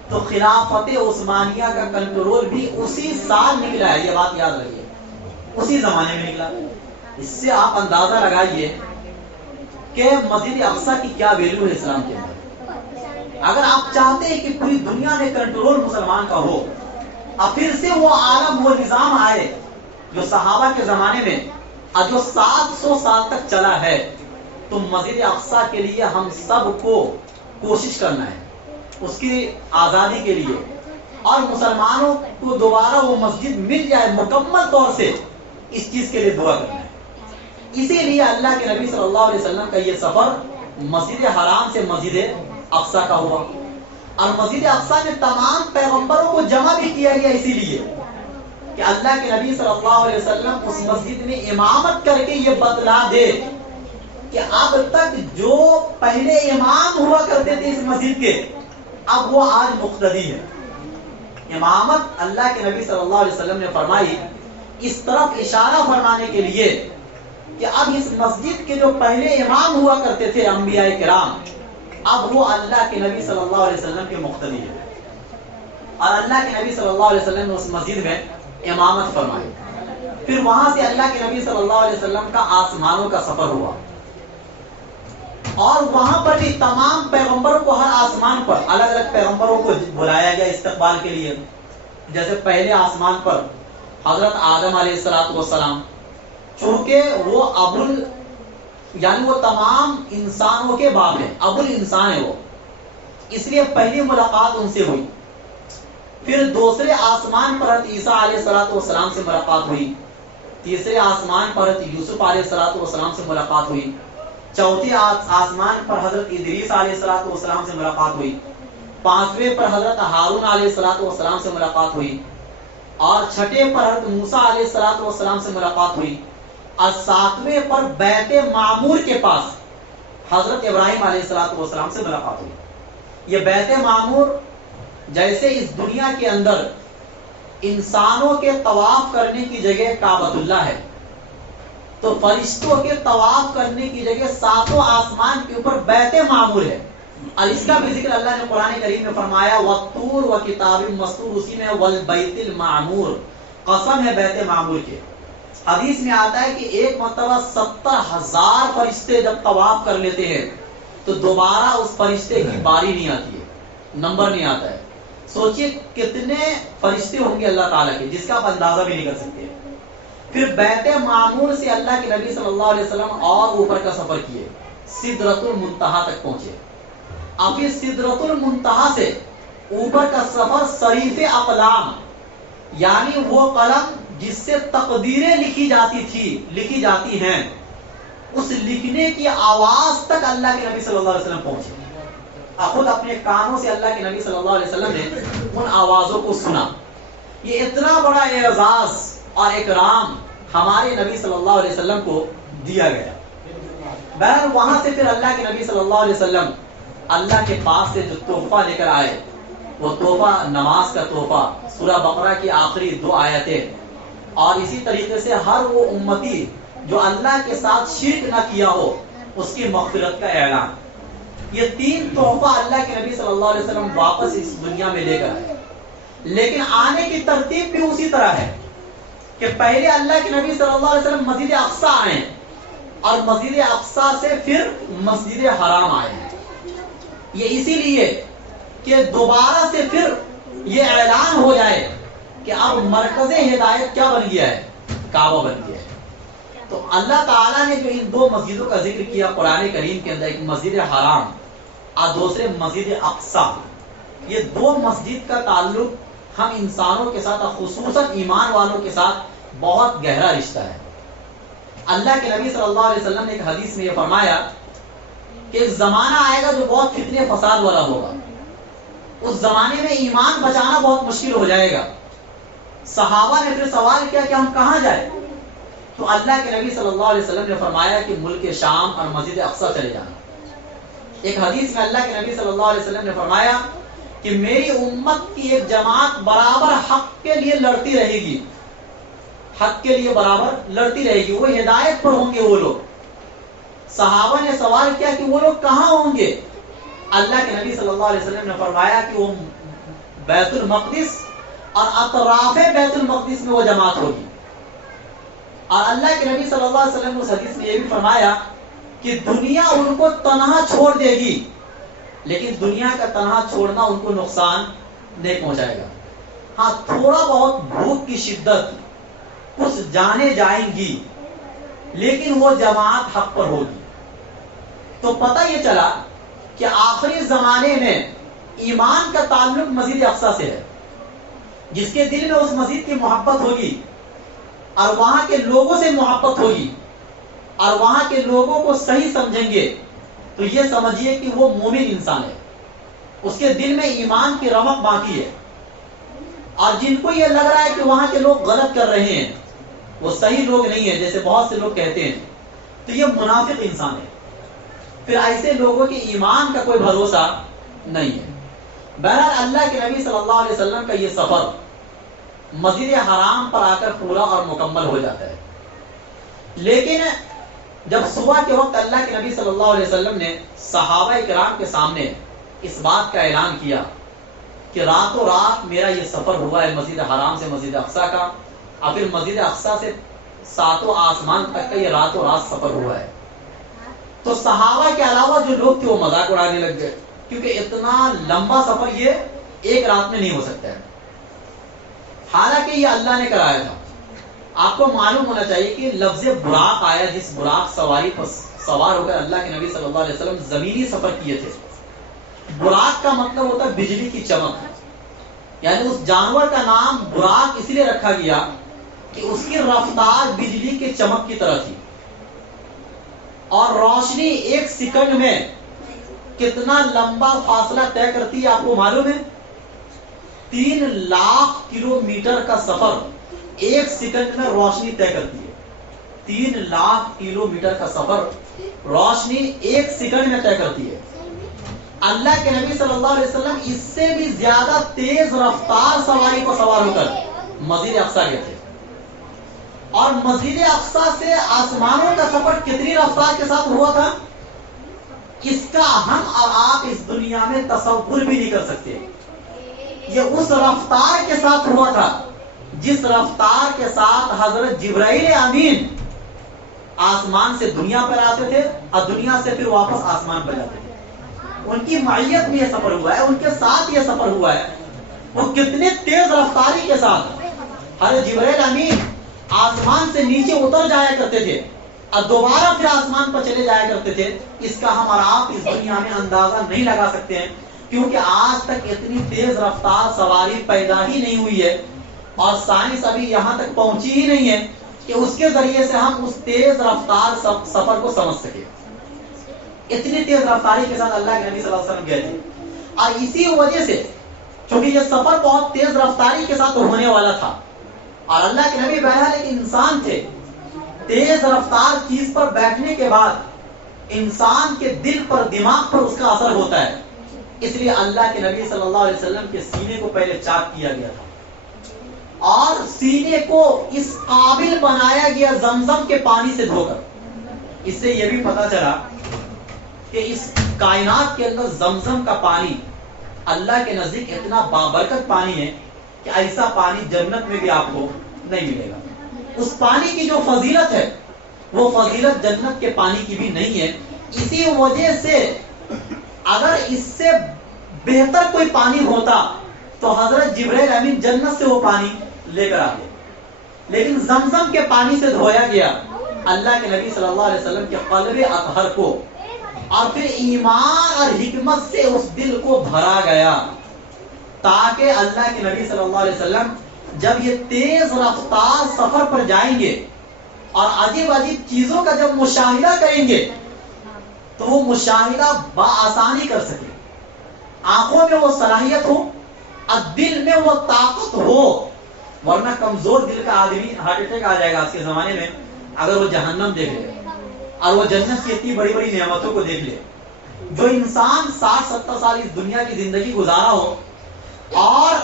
تو خلافت عثمانیہ کا کنٹرول بھی اسی سال نکلا ہے، یہ بات یاد رکھیے، اسی زمانے میں نکلا۔ اس سے آپ اندازہ لگائیے کہ مسجد اقصی کی کیا ویلیو ہے اسلام کے اندر۔ اگر آپ چاہتے ہیں کہ پوری دنیا میں کنٹرول مسلمان کا ہو اور پھر سے وہ عالم، وہ نظام آئے جو صحابہ کے زمانے میں اور جو 700 سال تک چلا ہے، تو مسجد اقصی کے لیے ہم سب کو کوشش کرنا ہے اس کی آزادی کے لیے، اور مسلمانوں کو دوبارہ وہ مسجد مل جائے مکمل طور سے، اس چیز کے لیے دعا کرنا ہے۔ اسی لیے اللہ کے نبی صلی اللہ علیہ وسلم کا یہ سفر مسجد حرام سے مسجد اقصی کا ہوا، اور مسجد اقصی میں تمام پیغمبروں کو جمع بھی کیا گیا اسی لیے کہ اللہ کے نبی صلی اللہ علیہ وسلم اس مسجد میں امامت کر کے یہ بتلا دے کہ اب تک جو پہلے امام ہوا کرتے تھے اس مسجد کے، اب وہ آج مقتدی ہے. امامت اللہ کے نبی صلی اللہ علیہ وسلم نے فرمائی اس طرف اشارہ فرمانے کے لیے کہ اب اس مسجد کے جو پہلے امام ہوا کرتے تھے انبیاء کرام، اب وہ اللہ کے نبی صلی اللہ علیہ وسلم کے مقتدی ہے. اور اللہ کے نبی صلی اللہ علیہ وسلم نے اس مسجد میں امامت فرمائی. پھر وہاں سے اللہ کے نبی صلی اللہ علیہ وسلم کا آسمانوں کا سفر ہوا، اور وہاں پر بھی تمام پیغمبروں کو ہر آسمان پر الگ الگ پیغمبروں کو بلایا گیا استقبال کے لیے. جیسے پہلے آسمان پر حضرت آدم علیہ السلام، چونکہ وہ یعنی وہ تمام انسانوں کے باپ ہیں، ابو الانسان ہے وہ، اس لیے پہلی ملاقات ان سے ہوئی. پھر دوسرے آسمان پر حضرت عیسیٰ علیہ السلام سے ملاقات ہوئی. تیسرے آسمان پر حضرت یوسف علیہ السلام سے ملاقات ہوئی. چوتھے آسمان پر حضرت ادریس علیہ السلام سے ملاقات ہوئی. پانچویں پر حضرت ہارون علیہ السلام سے ملاقات ہوئی. اور چھٹے پر حضرت موسیٰ علیہ السلام سے ملاقات ہوئی. اور ساتویں پر بیت معمور کے پاس حضرت ابراہیم علیہ السلام سے ملاقات ہوئی. یہ بیت معمور جیسے اس دنیا کے اندر انسانوں کے طواف کرنے کی جگہ کعبۃ اللہ ہے، تو فرشتوں کے طواف کرنے کی جگہ ساتوں آسمان کے اوپر بیت معمور ہے. اور اس کا بھی ذکر اللہ نے قرآن کریم میں فرمایا وَالطُّورِ وَكِتَابٍ مَّسْطُورٍ، اسی میں وَالْبَيْتِ الْمَعْمُورِ، قسم ہے بیت معمور کے. حدیث میں آتا ہے کہ ایک مرتبہ 70,000 فرشتے جب طواف کر لیتے ہیں تو دوبارہ اس فرشتے کی باری نہیں آتی ہے، نمبر نہیں آتا ہے. سوچئے کتنے فرشتے ہوں گے اللہ تعالیٰ کے، جس کا آپ اندازہ بھی نہیں کر سکتے. پھر بیت معمور سے اللہ کے نبی صلی اللہ علیہ وسلم اور اوپر کا سفر کیے، سدرۃ المنتہا تک پہنچے. اب پھر سدرۃ المنتہا سے اوپر کا سفر صریف اقلام، یعنی وہ قلم جس سے تقدیریں لکھی جاتی ہیں، اس لکھنے کی آواز تک اللہ کے نبی صلی اللہ علیہ وسلم پہنچے. خود اپنے کانوں سے اللہ کے نبی صلی اللہ علیہ وسلم نے ان آوازوں کو سنا. یہ اتنا بڑا اعزاز اور اکرام ہمارے نبی صلی اللہ علیہ وسلم کو دیا گیا. بہرحال وہاں سے پھر اللہ کے نبی صلی اللہ علیہ وسلم اللہ کے پاس سے جو تحفہ لے کر آئے، وہ تحفہ نماز کا تحفہ، سورہ بقرہ کی آخری 2 آیتیں، اور اسی طریقے سے ہر وہ امتی جو اللہ کے ساتھ شرک نہ کیا ہو اس کی مغفرت کا اعلان. یہ 3 تحفہ اللہ کے نبی صلی اللہ علیہ وسلم واپس اس دنیا میں لے کر آئے. لیکن آنے کی ترتیب بھی اسی طرح ہے کہ پہلے اللہ کے نبی صلی اللہ علیہ وسلم مسجد اقصی آئے، اور مسجد اقصی سے پھر مسجد حرام آئے ہیں. یہ اسی لیے کہ دوبارہ سے پھر یہ اعلان ہو جائے کہ اب مرکز ہدایت کیا بن گیا ہے؟ کعبہ بن گیا ہے. تو اللہ تعالیٰ نے جو ان 2 مسجدوں کا ذکر کیا قرآن کریم کے اندر، ایک مسجد حرام اور دوسرے مسجد اقصی، یہ 2 مسجد کا تعلق ہم انسانوں کے ساتھ، خصوصاً ایمان والوں کے ساتھ بہت گہرا رشتہ ہے. اللہ کے نبی صلی اللہ علیہ وسلم نے ایک حدیث میں یہ فرمایا کہ ایک زمانہ آئے گا جو بہت فتنے فساد والا ہوگا. اس زمانے میں ایمان بچانا بہت مشکل ہو جائے گا. صحابہ نے پھر سوال کیا کہ ہم کہاں جائیں؟ تو اللہ کے نبی صلی اللہ علیہ وسلم نے فرمایا کہ ملک شام اور مسجد اقصی چلے جانا. ایک حدیث میں اللہ کے نبی صلی اللہ علیہ وسلم نے فرمایا کہ میری امت کی ایک جماعت برابر حق کے لیے لڑتی رہے گی، حق کے لیے برابر لڑتی رہے گی، وہ ہدایت پر ہوں گے وہ لوگ. صحابہ نے سوال کیا کہ وہ لوگ کہاں ہوں گے؟ اللہ کے نبی صلی اللہ علیہ وسلم نے فرمایا کہ وہ بیت المقدس اور اطراف بیت المقدس میں وہ جماعت ہوگی. اور اللہ کے نبی صلی اللہ علیہ وسلم نے اس حدیث میں یہ بھی فرمایا کہ دنیا ان کو تنہا چھوڑ دے گی، لیکن دنیا کا تنہا چھوڑنا ان کو نقصان نہیں پہنچائے گا. ہاں تھوڑا بہت بھوک کی شدت، کچھ جانے جائیں گی، لیکن وہ جماعت حق پر ہوگی. تو پتہ یہ چلا کہ آخری زمانے میں ایمان کا تعلق مسجد اقصی سے ہے. جس کے دل میں اس مسجد کی محبت ہوگی اور وہاں کے لوگوں سے محبت ہوگی اور وہاں کے لوگوں کو صحیح سمجھیں گے، تو یہ سمجھیے کہ وہ مومن انسان ہے، اس کے دل میں ایمان کی رمق باقی ہے. اور جن کو یہ لگ رہا ہے کہ وہاں کے لوگ غلط کر رہے ہیں، وہ صحیح لوگ نہیں ہیں جیسے بہت سے لوگ کہتے ہیں، تو یہ منافق انسان ہے. پھر ایسے لوگوں کے ایمان کا کوئی بھروسہ نہیں ہے۔ بہرحال اللہ کے نبی صلی اللہ علیہ وسلم کا یہ سفر مسجد حرام پر آ کر پورا اور مکمل ہو جاتا ہے، لیکن جب صبح کے وقت اللہ کے نبی صلی اللہ علیہ وسلم نے صحابہ کرام کے سامنے اس بات کا اعلان کیا کہ راتوں رات میرا یہ سفر ہوا ہے مسجد حرام سے مسجد اقصیٰ کا، اور پھر مسجد اقصیٰ سے ساتوں آسمان تک کا یہ راتوں رات سفر ہوا ہے، تو صحابہ کے علاوہ جو لوگ تھے وہ مذاق اڑانے لگ گئے، کیونکہ اتنا لمبا سفر یہ ایک رات میں نہیں ہو سکتا ہے، حالانکہ یہ اللہ نے کرایا تھا۔ آپ کو معلوم ہونا چاہیے کہ لفظ براق آیا، جس براق سواری پر سوار ہو کر اللہ کے نبی صلی اللہ علیہ وسلم زمینی سفر کیے تھے۔ براق کا مطلب ہوتا ہے بجلی کی چمک، یعنی اس جانور کا نام براق اس لیے رکھا گیا کہ اس کی رفتار بجلی کے چمک کی طرح تھی، اور روشنی ایک سیکنڈ میں کتنا لمبا فاصلہ طے کرتی ہے آپ کو معلوم ہے؟ 3 لاکھ کلومیٹر کا سفر ایک سیکنڈ میں روشنی طے کرتی ہے۔ 3 لاکھ کلومیٹر کا سفر روشنی ایک سیکنڈ میں طے کرتی ہے۔ اللہ کے نبی صلی اللہ علیہ وسلم اس سے بھی زیادہ تیز رفتار سواری پر سوار ہو کر مسجد اقصیٰ گئے تھے، اور مسجد اقصیٰ سے آسمانوں کا سفر کتنی رفتار کے ساتھ ہوا تھا، اس کا ہم اور آپ اس دنیا میں تصور بھی نہیں کر سکتے۔ یہ اس رفتار کے ساتھ ہوا تھا جس رفتار کے ساتھ حضرت جبرائیل امین آسمان سے دنیا پر آتے تھے اور دنیا سے پھر واپس آسمان پر جاتے تھے۔ ان کی معیت میں یہ سفر ہوا ہے، ان کے ساتھ یہ سفر ہوا ہے۔ وہ کتنے تیز رفتاری کے ساتھ حضرت جبرائیل امین آسمان سے نیچے اتر جایا کرتے تھے اور دوبارہ پھر آسمان پر چلے جایا کرتے تھے، اس کا ہم اور آپ اس دنیا میں اندازہ نہیں لگا سکتے ہیں، کیونکہ آج تک اتنی تیز رفتار سواری پیدا ہی نہیں ہوئی ہے، اور سائنس ابھی یہاں تک پہنچی ہی نہیں ہے کہ اس کے ذریعے سے ہم اس تیز رفتار سفر کو سمجھ سکیں۔ اتنی تیز رفتاری کے ساتھ اللہ کے نبی صلی اللہ علیہ وسلم گئے تھے، اور اسی وجہ سے چونکہ یہ سفر بہت تیز رفتاری کے ساتھ ہونے والا تھا، اور اللہ کے نبی بہرحال ایک انسان تھے، تیز رفتار چیز پر بیٹھنے کے بعد انسان کے دل پر دماغ پر اس کا اثر ہوتا ہے، اس لیے اللہ کے نبی صلی اللہ علیہ وسلم کے سینے کو پہلے چاک کیا گیا تھا، اور سینے کو اس قابل بنایا گیا زمزم کے پانی سے دھو کر۔ اس سے یہ بھی پتا چلا کہ اس کائنات کے اندر زمزم کا پانی اللہ کے نزدیک اتنا بابرکت پانی ہے کہ ایسا پانی جنت میں بھی آپ کو نہیں ملے گا۔ اس پانی کی جو فضیلت ہے وہ فضیلت جنت کے پانی کی بھی نہیں ہے، اسی وجہ سے اگر اس سے بہتر کوئی پانی ہوتا تو حضرت جبرائیل امین جنت سے وہ پانی لے کر آتے، لیکن زمزم کے پانی سے دھویا گیا اللہ کے نبی صلی اللہ علیہ وسلم کے قلب اطہر کو، اور پھر ایمان اور حکمت سے اس دل کو بھرا گیا، تاکہ اللہ کے نبی صلی اللہ علیہ وسلم جب یہ تیز رفتار سفر پر جائیں گے اور عجیب عجیب چیزوں کا جب مشاہدہ کریں گے تو وہ مشاہدہ بآسانی کر سکے، آنکھوں میں وہ صلاحیت ہو اور دل میں وہ طاقت ہو، ورنہ کمزور دل کا آدمی ہارٹ اٹیک آ جائے گا آج کے زمانے میں اگر وہ جہنم دیکھ لے اور وہ جنت کی اتنی بڑی بڑی نعمتوں کو دیکھ لے۔ جو انسان 60-70 سال اس دنیا کی زندگی گزارا ہو اور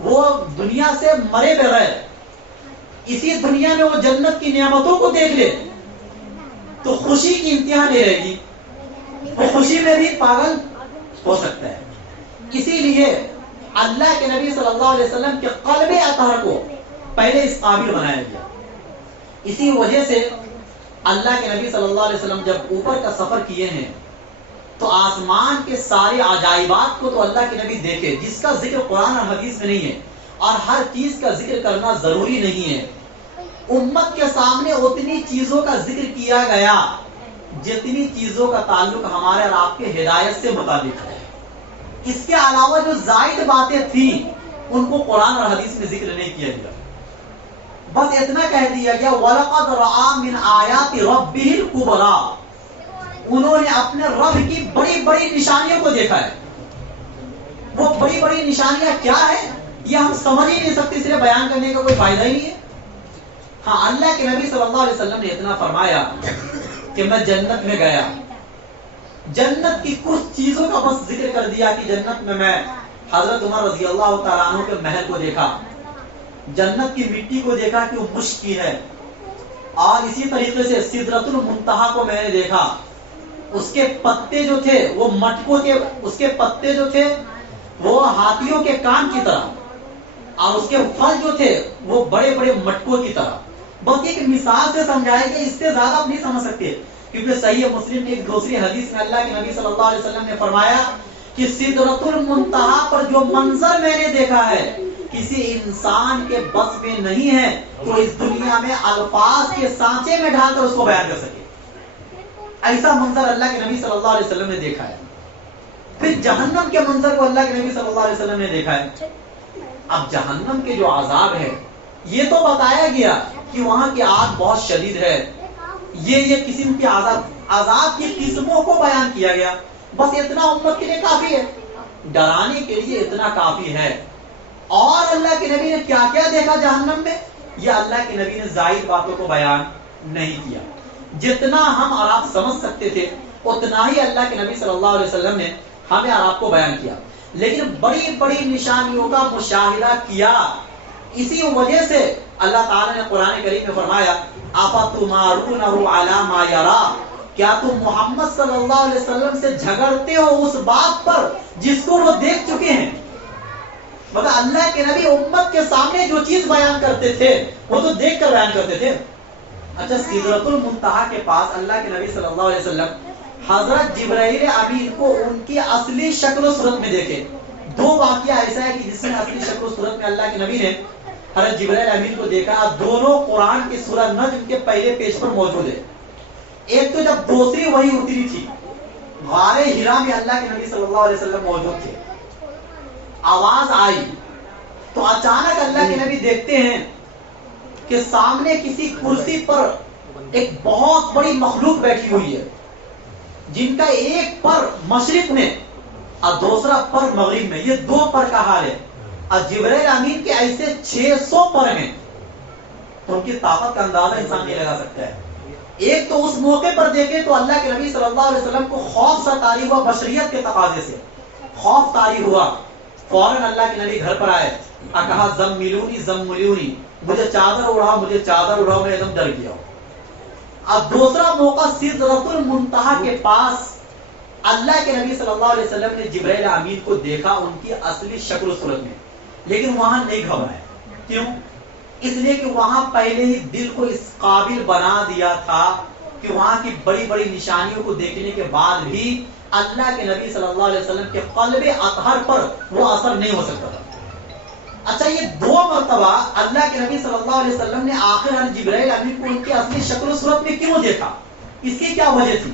وہ دنیا سے مرے بغیر اسی دنیا میں وہ جنت کی نعمتوں کو دیکھ لے تو خوشی کی انتہا نہیں رہے گی، وہ خوشی میں بھی پاگل ہو سکتا ہے۔ اسی لیے اللہ کے نبی صلی اللہ علیہ وسلم کے قلب اطہر کو پہلے اس قابل بنایا گیا۔ اسی وجہ سے اللہ کے نبی صلی اللہ علیہ وسلم جب اوپر کا سفر کیے ہیں تو آسمان کے سارے عجائبات کو تو اللہ کے نبی دیکھے، جس کا ذکر قرآن اور حدیث میں نہیں ہے، اور ہر چیز کا ذکر کرنا ضروری نہیں ہے۔ امت کے سامنے اتنی چیزوں کا ذکر کیا گیا جتنی چیزوں کا تعلق ہمارے اور آپ کے ہدایت سے متعلق ہے۔ اس کے علاوہ جو زائد باتیں تھیں ان کو قرآن اور حدیث میں ذکر نہیں کیا گیا، بس اتنا کہہ دیا گیا وَلَقَدْ رَآ مِنْ آیَاتِ رَبِّهِ الْكُبْرَى، انہوں نے اپنے رب کی بڑی بڑی نشانیوں کو دیکھا ہے۔ وہ بڑی بڑی نشانیاں کیا ہے یہ ہم سمجھ ہی نہیں سکتے، اس لیے بیان کرنے کا کوئی فائدہ ہی نہیں ہے۔ ہاں، اللہ کے نبی صلی اللہ علیہ وسلم نے اتنا فرمایا کہ میں جنت میں گیا جنت کی کچھ چیزوں کا بس ذکر کر دیا کہ جنت میں حضرت عمر رضی اللہ تعالیٰ عنہ کے محل کو دیکھا، جنت کی مٹی کو دیکھا کہ وہ مشک کی ہے، اور اسی طریقے سے سدرۃ المنتہا کو میں نے دیکھا، اس کے پتے جو تھے وہ مٹکوں کے، اس کے پتے جو تھے وہ ہاتھیوں کے کان کی طرح، اور اس کے پھل جو تھے وہ بڑے بڑے مٹکوں کی طرح. بس ایک مثال سے سمجھائے کہ اس سے زیادہ آپ نہیں سمجھ سکتے، کیونکہ صحیح مسلم کی ایک دوسری حدیث میں اللہ کے نبی صلی اللہ علیہ وسلم نے فرمایا کہ سدرۃ المنتہا پر جو منظر میں نے دیکھا ہے کسی انسان کے بس میں نہیں ہے تو اس دنیا میں الفاظ کے سانچے میں ڈھال کر اس کو بیان کر سکے. ایسا منظر اللہ کے نبی صلی اللہ علیہ وسلم نے دیکھا ہے. پھر جہنم کے منظر کو اللہ کے نبی صلی اللہ علیہ وسلم نے دیکھا ہے. اب جہنم کے جو عذاب ہے یہ تو بتایا گیا کہ وہاں کی آگ بہت شدید ہے، یہ قسم کی عذاب کی قسموں کو بیان کیا گیا. بس اتنا امت کے لیے کافی ہے، ڈرانے کے لیے اتنا کافی ہے. اور اللہ کے نبی نے کیا کیا دیکھا جہنم میں، یہ اللہ کے نبی نے زائد باتوں کو بیان نہیں کیا. جتنا ہم اور آپ سمجھ سکتے تھے اتنا ہی اللہ کے نبی صلی اللہ علیہ وسلم نے ہمیں اور آپ کو بیان کیا. لیکن بڑی بڑی نشانیوں کا مشاہدہ کیا، اسی وجہ سے اللہ تعالیٰ نے قرآن کریم میں فرمایا اَفَتُمَارُونَهُ عَلَى مَا يَرَى، کیا تم محمد صلی اللہ علیہ وسلم سے جھگڑتے ہو اس بات پر جس کو وہ دیکھ چکے ہیں. مگر اللہ کے نبی امت کے سامنے جو چیز بیان کرتے تھے وہ تو دیکھ کر بیان کرتے تھے. اچھا، سدرۃ المنتہا کے پاس اللہ کے نبی صلی اللہ علیہ وسلم حضرت جبرائیل امین کو ان کی اصلی شکل و صورت میں دیکھے. دو واقعہ ایسا ہے کہ جس میں اصلی شکل و صورت میں اللہ کے نبی نے حضرت جبرائیل امین کو دیکھا. دونوں قرآن کی سورہ نجم کے پہلے پیج پر موجود ہے. ایک تو جب دوسری وحی اتری تھی، غار ہرا میں اللہ کے نبی صلی اللہ علیہ وسلم موجود تھے، آواز آئی تو اچانک اللہ کے نبی دیکھتے ہیں کہ سامنے کسی کرسی پر ایک بہت بڑی مخلوق بیٹھی ہوئی ہے جن کا ایک پر مشرق میں اور دوسرا پر مغرب میں، یہ دو پر کا حال ہے. اور جبرائیل امین کے ایسے 600 پر ہیں تو ان کی طاقت کا اندازہ انسان نہیں لگا سکتا ہے. ایک تو اس موقع پر دیکھے تو اللہ کے نبی صلی اللہ علیہ وسلم کو خوف سا طاری ہوا، بشریت کے تقاضے سے خوف طاری ہوا. فوراً اللہ کے نبی گھر پر آئے اور کہا زملونی زملونی، مجھے چادر اڑاؤ، مجھے چادر اڑاؤ، میں ایک دم ڈر گیا ہوں. اب دوسرا موقع سدرۃ المنتہا کے پاس اللہ کے نبی صلی اللہ علیہ وسلم نے جبرائیل امین کو دیکھا ان کی اصلی شکل و صورت میں، لیکن وہاں نہیں گھبرائے. کیوں؟ اس لیے کہ وہاں پہلے ہی دل کو اس قابل بنا دیا تھا کہ وہاں کی بڑی بڑی نشانیوں کو دیکھنے کے بعد بھی اللہ کے نبی صلی اللہ علیہ وسلم کے قلب اطہر پر وہ اثر نہیں ہو سکتا تھا. اچھا، یہ دو مرتبہ اللہ کے نبی صلی اللہ علیہ وسلم نے آخر جبرائیل امین کو ان کی اصلی شکل و صورت میں کیوں دیکھا؟ اس کی کیا وجہ تھی؟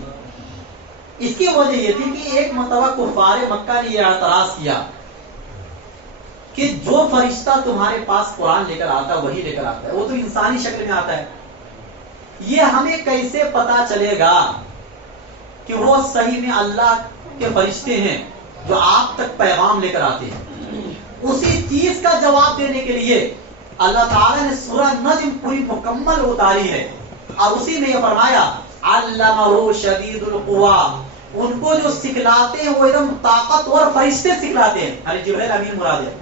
اس کی وجہ یہ تھی کہ ایک مرتبہ کفار مکہ نے یہ اعتراض کیا کہ جو فرشتہ تمہارے پاس قرآن لے کر آتا ہے وہی لے کر آتا ہے، وہ تو انسانی شکل میں آتا ہے، یہ ہمیں کیسے پتا چلے گا کہ وہ صحیح میں اللہ کے فرشتے ہیں جو آپ تک پیغام لے کر آتے ہیں؟ اسی چیز کا جواب دینے کے لیے اللہ تعالیٰ نے سورہ نجم پوری مکمل اتاری ہے، اور اسی میں یہ فرمایا علمہ شدید القوا، ان کو جو سکھلاتے ہیں وہ ایک دم طاقتور فرشتے سکھلاتے ہیں. یعنی جبرائیل امین مراد ہے.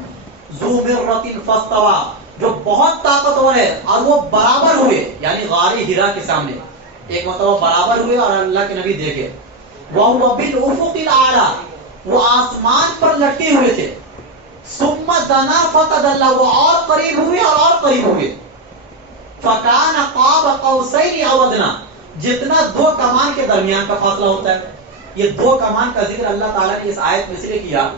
ذو مرۃ فاستوى، جو بہت طاقتور ہے اور وہ برابر ہوئے، یعنی غار ہرا کے سامنے ایک مرتبہ برابر ہوئے اور اللہ کے نبی دیکھے. وَهُوَ بِالْأُفُقِ الْأَعْلَى، وہ آسمان پر لٹکے ہوئے تھے. ثم دنا فتدلى، وہ اور قریب ہوئے اور قریب ہوئے. فَكَانَ قَابَ قَوْسَيْنِ أَوْ أَدْنَىٰ، جتنا دو کمان کے درمیان کا فاصلہ ہوتا ہے. یہ دو کمان کا ذکر اللہ تعالیٰ نے اس آیت میں اس لیے کیا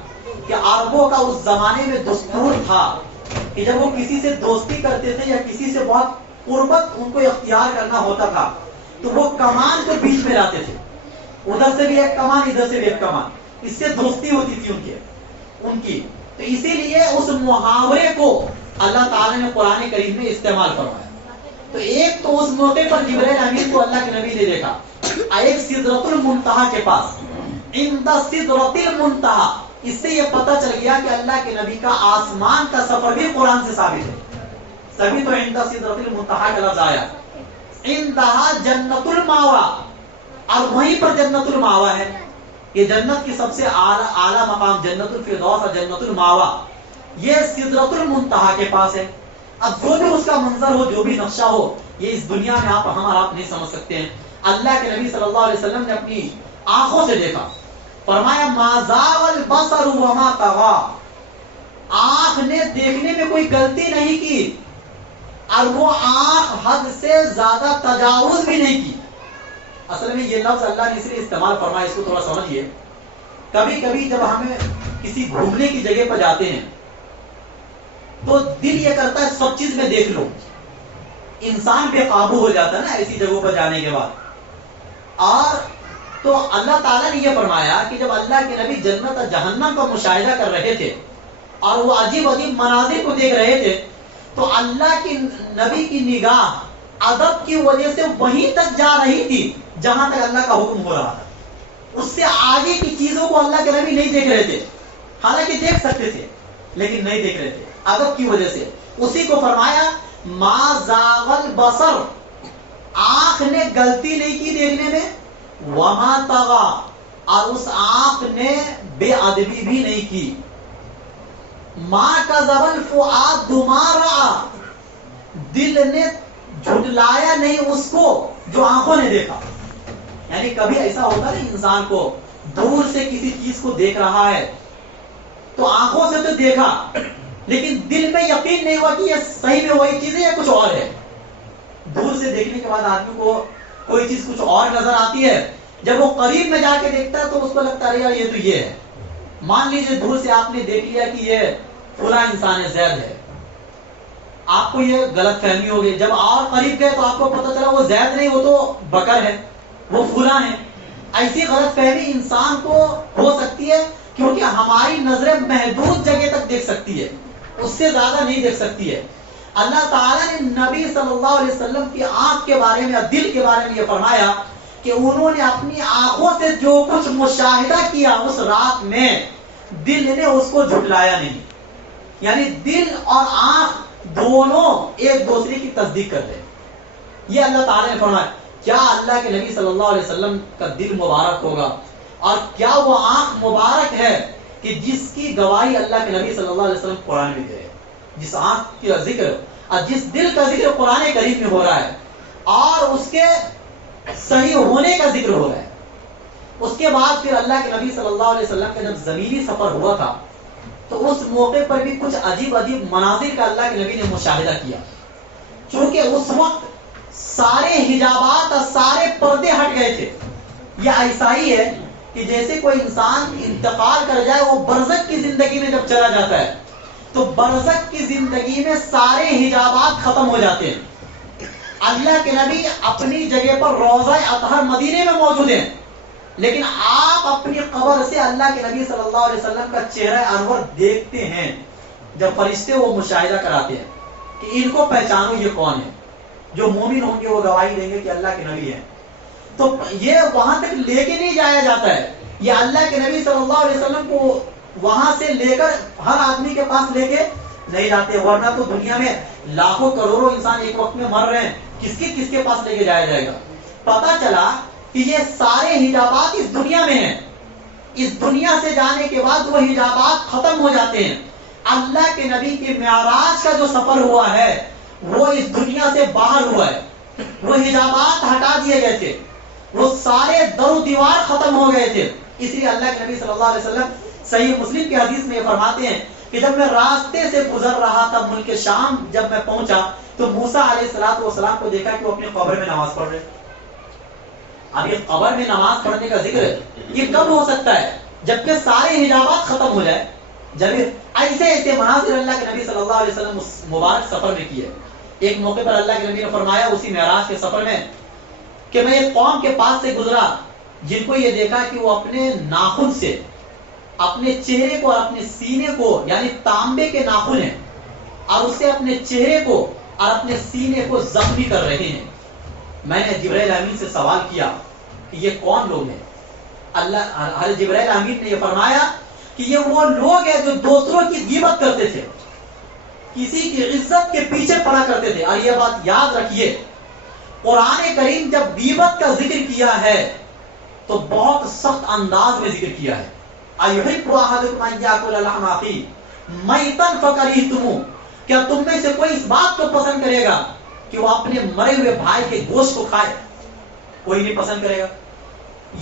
کہ عربوں کا اس زمانے میں دستور تھا کہ جب وہ کسی سے دوستی کرتے تھے یا کسی سے بہت قربت ان کو اختیار کرنا ہوتا تھا تو وہ کمان کو بیچ میں لاتے تھے. ادھر سے بھی ایک کمان، ادھر سے بھی ایک کمان، اس سے دوستی ہوتی تھی ان کی. تو اسی لیے اس محاورے کو اللہ تعالیٰ نے قرآن کریم میں استعمال فرمایا. تو ایک تو اس موقع پر جبرائیل امین کو اللہ کے نبی نے دیکھا، ایک سدرۃ المنتہا کے پاس عند سدرۃ المنتہا. اس سے یہ پتہ چل گیا کہ اللہ کے نبی کا آسمان کا سفر بھی قرآن سے ثابت ہے. سبھی تو عند سدرۃ المنتہا کا لفظ آیا. عندہا جنت الماوا، اور وہیں پر جنت الماوا ہے. کہ جنت کی سب سے اعلیٰ مقام جنت الفردوس اور جنت الماوا یہ سدرۃ المنتہا کے پاس ہے. اب جو بھی اس کا منظر ہو، جو بھی نقشہ ہو، یہ اس دنیا میں آپ نہیں سمجھ سکتے ہیں. اللہ کے نبی صلی اللہ علیہ وسلم نے اپنی آنکھوں سے دیکھا. فرمایا ما زاغ البصر وما طغى، آنکھ نے دیکھنے میں کوئی غلطی نہیں کی اور وہ آنکھ حد سے زیادہ تجاوز بھی نہیں کی. اصل میں یہ لفظ اللہ نے اس لیے استعمال فرمایا، اس کو تھوڑا سمجھیے. کبھی کبھی جب ہمیں کسی گھومنے کی جگہ پر جاتے ہیں تو دل یہ کرتا ہے سب چیز میں دیکھ لو، انسان پہ قابو ہو جاتا ہے نا ایسی جگہوں پر جانے کے بعد. اور تو اللہ تعالیٰ نے یہ فرمایا کہ جب اللہ کے نبی جنت اور جہنم کا مشاہدہ کر رہے تھے اور وہ عجیب عجیب مناظر کو دیکھ رہے تھے تو اللہ کی نبی کی نگاہ ادب کی وجہ سے وہیں تک جا رہی تھی جہاں تک اللہ کا حکم ہو رہا تھا. اس سے آگے کی چیزوں کو اللہ کے نبی نہیں دیکھ رہے تھے، حالانکہ دیکھ سکتے تھے لیکن نہیں دیکھ رہے تھے ادب کی وجہ سے. اسی کو فرمایا ما زاغ البصر، آنکھ نے غلطی نہیں کی دیکھنے میں، وما طغى، اور اس آنکھ نے بے ادبی بھی نہیں کی. ما کذب الفؤاد ما رأى، دل نے جھٹلایا نہیں اس کو جو آنکھوں نے دیکھا. یعنی کبھی ایسا ہوتا ہے انسان کو دور سے کسی چیز کو دیکھ رہا ہے تو آنکھوں سے تو دیکھا لیکن دل میں یقین نہیں ہوا کہ یہ صحیح میں وہی چیز ہے یا کچھ اور ہے. دور سے دیکھنے کے بعد آدمی کو کوئی چیز کچھ اور نظر آتی ہے، جب وہ قریب میں جا کے دیکھتا ہے تو اس کو لگتا ہے یار یہ تو یہ ہے. مان لیجیے دور سے آپ نے دیکھ لیا کہ یہ فلاں انسان ہے، زید ہے، آپ کو یہ غلط فہمی ہو گئی. جب اور قریب گئے تو آپ کو پتہ چلا وہ زید نہیں، وہ تو بکر ہے، وہ فلاں ہے. ایسی غلط فہمی انسان کو ہو سکتی ہے کیونکہ ہماری نظریں محدود جگہ تک دیکھ سکتی ہے، اس سے زیادہ نہیں دیکھ سکتی ہے. اللہ تعالیٰ نے نبی صلی اللہ علیہ وسلم کی آنکھ کے بارے میں، دل کے بارے میں یہ فرمایا کہ انہوں نے اپنی آنکھوں سے جو کچھ مشاہدہ کیا اس رات میں، دل نے اس کو جھٹلایا نہیں. یعنی دل اور آنکھ دونوں ایک دوسرے کی تصدیق کر رہے. یہ اللہ تعالیٰ نے فرمایا. کیا اللہ کے نبی صلی اللہ علیہ وسلم کا دل مبارک ہوگا اور کیا وہ آنکھ مبارک ہے کہ جس کی گواہی اللہ کے نبی صلی اللہ علیہ وسلم قرآن میں دے رہے. جس آنکھ کا ذکر اور جس دل کا ذکر قرآن کریم میں ہو رہا ہے اور اس کے صحیح ہونے کا ذکر ہو رہا ہے. اس کے بعد پھر اللہ کے نبی صلی اللہ علیہ وسلم کا جب زمینی سفر ہوا تھا تو اس موقع پر بھی کچھ عجیب عجیب مناظر کا اللہ کے نبی نے مشاہدہ کیا. چونکہ اس وقت سارے حجابات اور سارے پردے ہٹ گئے تھے. یہ ایسا ہی ہے کہ جیسے کوئی انسان انتقال کر جائے، وہ برزخ کی زندگی میں جب چلا جاتا ہے تو برزخ کی زندگی میں سارے حجابات ختم ہو جاتے ہیں. اللہ کے نبی اپنی جگہ پر روضہ اطہر مدینے میں موجود ہیں، لیکن آپ اپنی قبر سے اللہ کے نبی صلی اللہ علیہ وسلم کا چہرہ انور دیکھتے ہیں. جب فرشتے وہ مشاہدہ کراتے ہیں کہ ان کو پہچانو یہ کون ہے، جو مومن ہوں گے وہ گواہی دیں گے کہ اللہ کے نبی ہیں. تو یہ وہاں تک لے کے نہیں جایا جاتا ہے. یہ اللہ کے نبی صلی اللہ علیہ وسلم کو وہاں سے لے کر ہر آدمی کے پاس لے کے نہیں جاتے، ورنہ تو دنیا میں لاکھوں کروڑوں انسان ایک وقت میں مر رہے ہیں، کس کے پاس لے کے جایا جائے گا. پتا چلا کہ یہ سارے حجابات اس دنیا میں ہیں. اس دنیا سے جانے کے بعد وہ حجابات ختم ہو جاتے ہیں. اللہ کے نبی کے معراج کا جو سفر ہوا ہے وہ اس دنیا سے باہر ہوا ہے. وہ حجابات ہٹا دیے گئے تھے، وہ سارے در و دیوار ختم ہو گئے تھے. اس لیے اللہ کے نبی صلی اللہ علیہ وسلم صحیح مسلم کی حدیث میں یہ فرماتے ہیں کہ جب میں راستے سے گزر رہا تھا ملک شام، جب میں پہنچا تو موسیٰ علیہ السلام کو دیکھا کہ وہ اپنی قبر میں نماز پڑھ رہے. اب یہ قبر میں نماز پڑھنے کا ذکر ہے، یہ کب ہو سکتا ہے؟ جبکہ سارے حجابات ختم ہو جائے. جب ایسے مناظر اللہ کے نبی صلی اللہ علیہ وسلم اس مبارک سفر میں کیے. ایک موقع پر اللہ کے نبی نے فرمایا اسی معراج کے سفر میں کہ میں ایک قوم کے پاس سے گزرا جن کو یہ دیکھا کہ وہ اپنے ناخن سے اپنے چہرے کو اور اپنے سینے کو، یعنی تانبے کے ناخن ہیں، اور اس سے اپنے چہرے کو اور اپنے سینے کو زخمی کر رہے ہیں. میں نے جبرائیل امین سے سوال کیا کہ یہ کون لوگ ہیں؟ حضرت جبرائیل امین نے یہ فرمایا کہ یہ وہ لوگ ہیں جو دوسروں کی غیبت کرتے تھے، کسی کی عزت کے پیچھے پڑا کرتے تھے. اور یہ بات یاد رکھیے، قرآن کریم جب غیبت کا ذکر کیا ہے تو بہت سخت انداز میں ذکر کیا ہے. اَيُحِبُّ أَحَدُكُمْ أَن يَأْكُلَ لَحْمَ أَخِيهِ مَيْتًا فَكَرِهْتُمُوهُ. کیا تم میں سے کوئی اس بات کو پسند کرے گا کہ وہ اپنے مرے ہوئے بھائی کے گوشت کو کھائے؟ کوئی نہیں پسند کرے گا.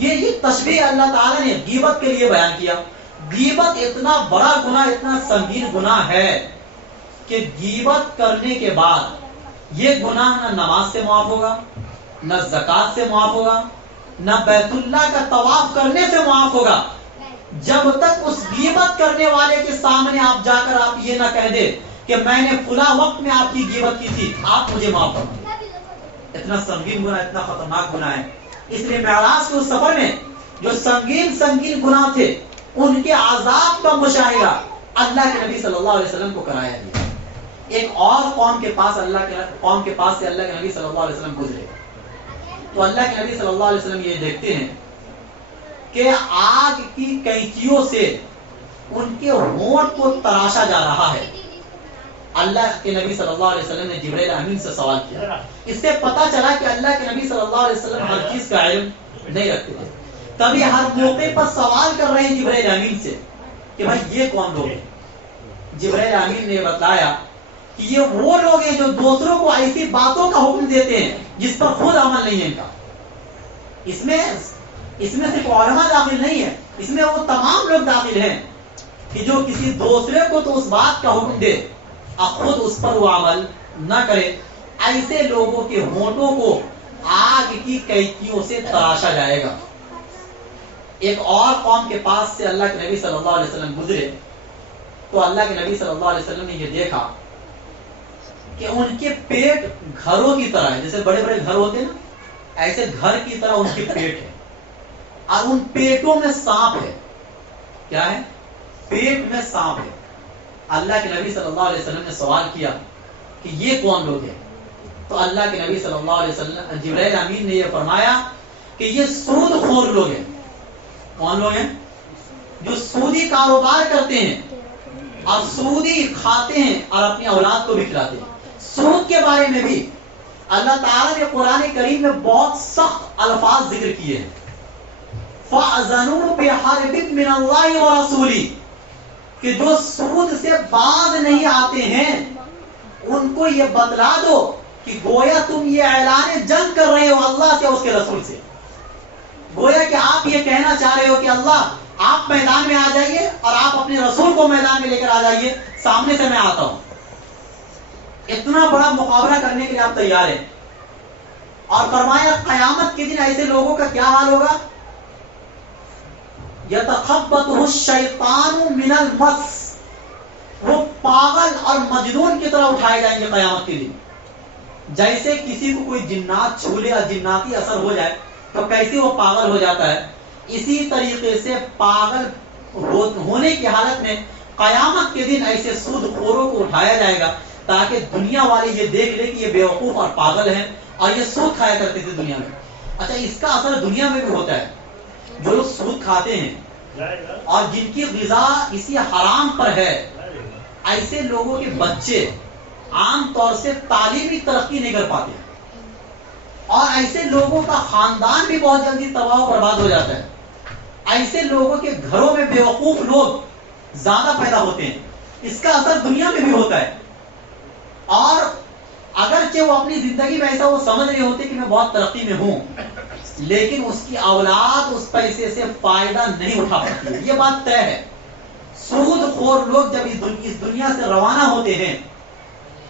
یہ تشبیہ اللہ تعالیٰ نے غیبت کے لیے بیان کیا. غیبت اتنا بڑا گناہ، اتنا سنگین گناہ ہے کہ غیبت کرنے کے بعد یہ گناہ نہ نماز سے معاف ہوگا، نہ زکوٰۃ سے معاف ہوگا، نہ بیت اللہ کا طواف کرنے سے معاف ہوگا، جب تک اس غیبت کرنے والے کے سامنے آپ جا کر آپ یہ نہ کہہ دے کہ میں نے فلاں وقت میں آپ کی غیبت کی تھی، آپ مجھے معاف کر دیں. اتنا سنگین گناہ، اتنا خطرناک گناہ ہے. اس لیے معراج کے اس سفر میں جو سنگین گناہ تھے ان کے عذاب کا مشاہدہ اللہ کے نبی صلی اللہ علیہ وسلم کو کرایا گیا. ایک اور قوم کے پاس سے اللہ کے نبی صلی اللہ علیہ وسلم گزرے تو اللہ کے نبی صلی اللہ علیہ وسلم یہ دیکھتے ہیں کہ آگ کی کینچیوں سے ان کے ہونٹ کو تراشا جا رہا ہے. اللہ کے نبی صلی اللہ علیہ وسلم نے جبرائیل امین سے سوال کیا. اس سے پتا چلا کہ اللہ کے نبی صلی اللہ علیہ وسلم ہر چیز کا علم نہیں رکھتے تھے. تبھی ہر موقع پر سوال کر رہے ہیں جبرائیل امین سے کہ بھائی یہ کون لوگ ہیں؟ جبرائیل امین نے بتایا کہ یہ وہ لوگ ہیں جو دوسروں کو ایسی باتوں کا حکم دیتے ہیں جس پر خود عمل نہیں ہے ان کا. اس میں صرف علماء داخل نہیں ہے، اس میں وہ تمام لوگ داخل ہیں کہ جو کسی دوسرے کو تو اس بات کا حکم دے اور خود اس پر وہ عمل نہ کرے. ایسے لوگوں کے ہونٹوں کو آگ کی کینچیوں سے تراشا جائے گا. ایک اور قوم کے پاس سے اللہ کے نبی صلی اللہ علیہ وسلم گزرے تو اللہ کے نبی صلی اللہ علیہ وسلم نے یہ دیکھا کہ ان کے پیٹ گھروں کی طرح ہے. جیسے بڑے بڑے گھر ہوتے ہیں نا، ایسے گھر کی طرح ان کے پیٹ ہے اور ان پیٹوں میں سانپ ہے. کیا ہے؟ پیٹ میں سانپ ہے. اللہ کے نبی صلی اللہ علیہ وسلم نے سوال کیا کہ یہ کون لوگ ہیں؟ تو اللہ کے نبی صلی اللہ علیہ وسلم جبرائیل امین نے یہ فرمایا کہ یہ سود خور لوگ ہیں. کون لوگ ہیں؟ جو سودی کاروبار کرتے ہیں اور سودی کھاتے ہیں اور اپنی اولاد کو بھی کھلاتے ہیں. سود کے بارے میں بھی اللہ تعالیٰ نے قرآن کریم میں بہت سخت الفاظ ذکر کیے ہیں. فَأَذَنُوا بِحَرْبٍ مِّنَ اللَّهِ وَرَسُولِهِ کہ جو سود سے باز نہیں آتے ہیں ان کو یہ بتلا دو کہ گویا تم یہ اعلان جنگ کر رہے ہو اللہ سے اس کے رسول سے. گویا کہ آپ یہ کہنا چاہ رہے ہو کہ اللہ آپ میدان میں آ جائیے اور آپ اپنے رسول کو میدان میں لے کر آ جائیے، سامنے سے میں آتا ہوں. اتنا بڑا مقابلہ کرنے کے لیے آپ تیار ہیں. اور فرمایا قیامت کے دن ایسے لوگوں کا کیا حال ہوگا؟ یتخبطہ الشیطان من المس، وہ پاگل اور مجنون کی طرح اٹھائے جائیں گے قیامت کے دن. جیسے کسی کو کوئی جنات چھو لے اور جناتی اثر ہو جائے تو کیسے وہ پاگل ہو جاتا ہے، اسی طریقے سے پاگل ہونے کی حالت میں قیامت کے دن ایسے سود خوروں کو اٹھایا جائے گا تاکہ دنیا والے یہ دیکھ لے کہ یہ بیوقوف اور پاگل ہیں اور یہ سود کھایا کرتے تھے دنیا میں. اچھا، اس کا اثر دنیا میں بھی ہوتا ہے. جو لوگ سود کھاتے ہیں اور جن کی غذا اسی حرام پر ہے، ایسے لوگوں کے بچے عام طور سے تعلیمی ترقی نہیں کر پاتے اور ایسے لوگوں کا خاندان بھی بہت جلدی تباہ و برباد ہو جاتا ہے. ایسے لوگوں کے گھروں میں بیوقوف لوگ زیادہ پیدا ہوتے ہیں. اس کا اثر دنیا میں بھی ہوتا ہے. اور اگرچہ وہ اپنی زندگی میں ایسا وہ سمجھ رہے ہوتے کہ میں بہت ترقی میں ہوں، لیکن اس کی اولاد اس پیسے سے فائدہ نہیں اٹھا پاتی ہے. یہ بات طے ہے. سود خور لوگ جب اس دنیا سے روانہ ہوتے ہیں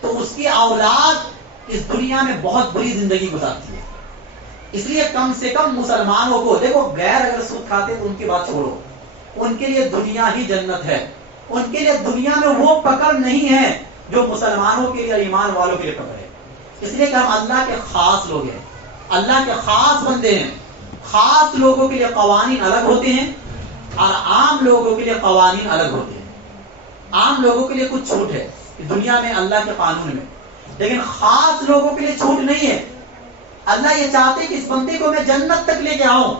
تو اس کی اولاد اس دنیا میں بہت بری زندگی گزارتی ہے. اس لیے کم سے کم مسلمانوں کو دیکھو، غیر اگر سود کھاتے تو ان کی بات چھوڑو، ان کے لیے دنیا ہی جنت ہے. ان کے لیے دنیا میں وہ پکڑ نہیں ہے جو مسلمانوں کے لیے اور ایمان والوں کے لیے پکڑ ہے. اس لیے کہ ہم اللہ کے خاص لوگ ہیں، اللہ کے خاص بندے ہیں. خاص لوگوں کے لیے قوانین الگ ہوتے ہیں اور عام لوگوں کے لیے قوانین الگ ہوتے ہیں. عام لوگوں کے لیے کچھ چھوٹ ہے دنیا میں اللہ کے قانون میں، لیکن خاص لوگوں کے لیے چھوٹ نہیں ہے. اللہ یہ چاہتے کہ اس بندے کو میں جنت تک لے کے آؤں،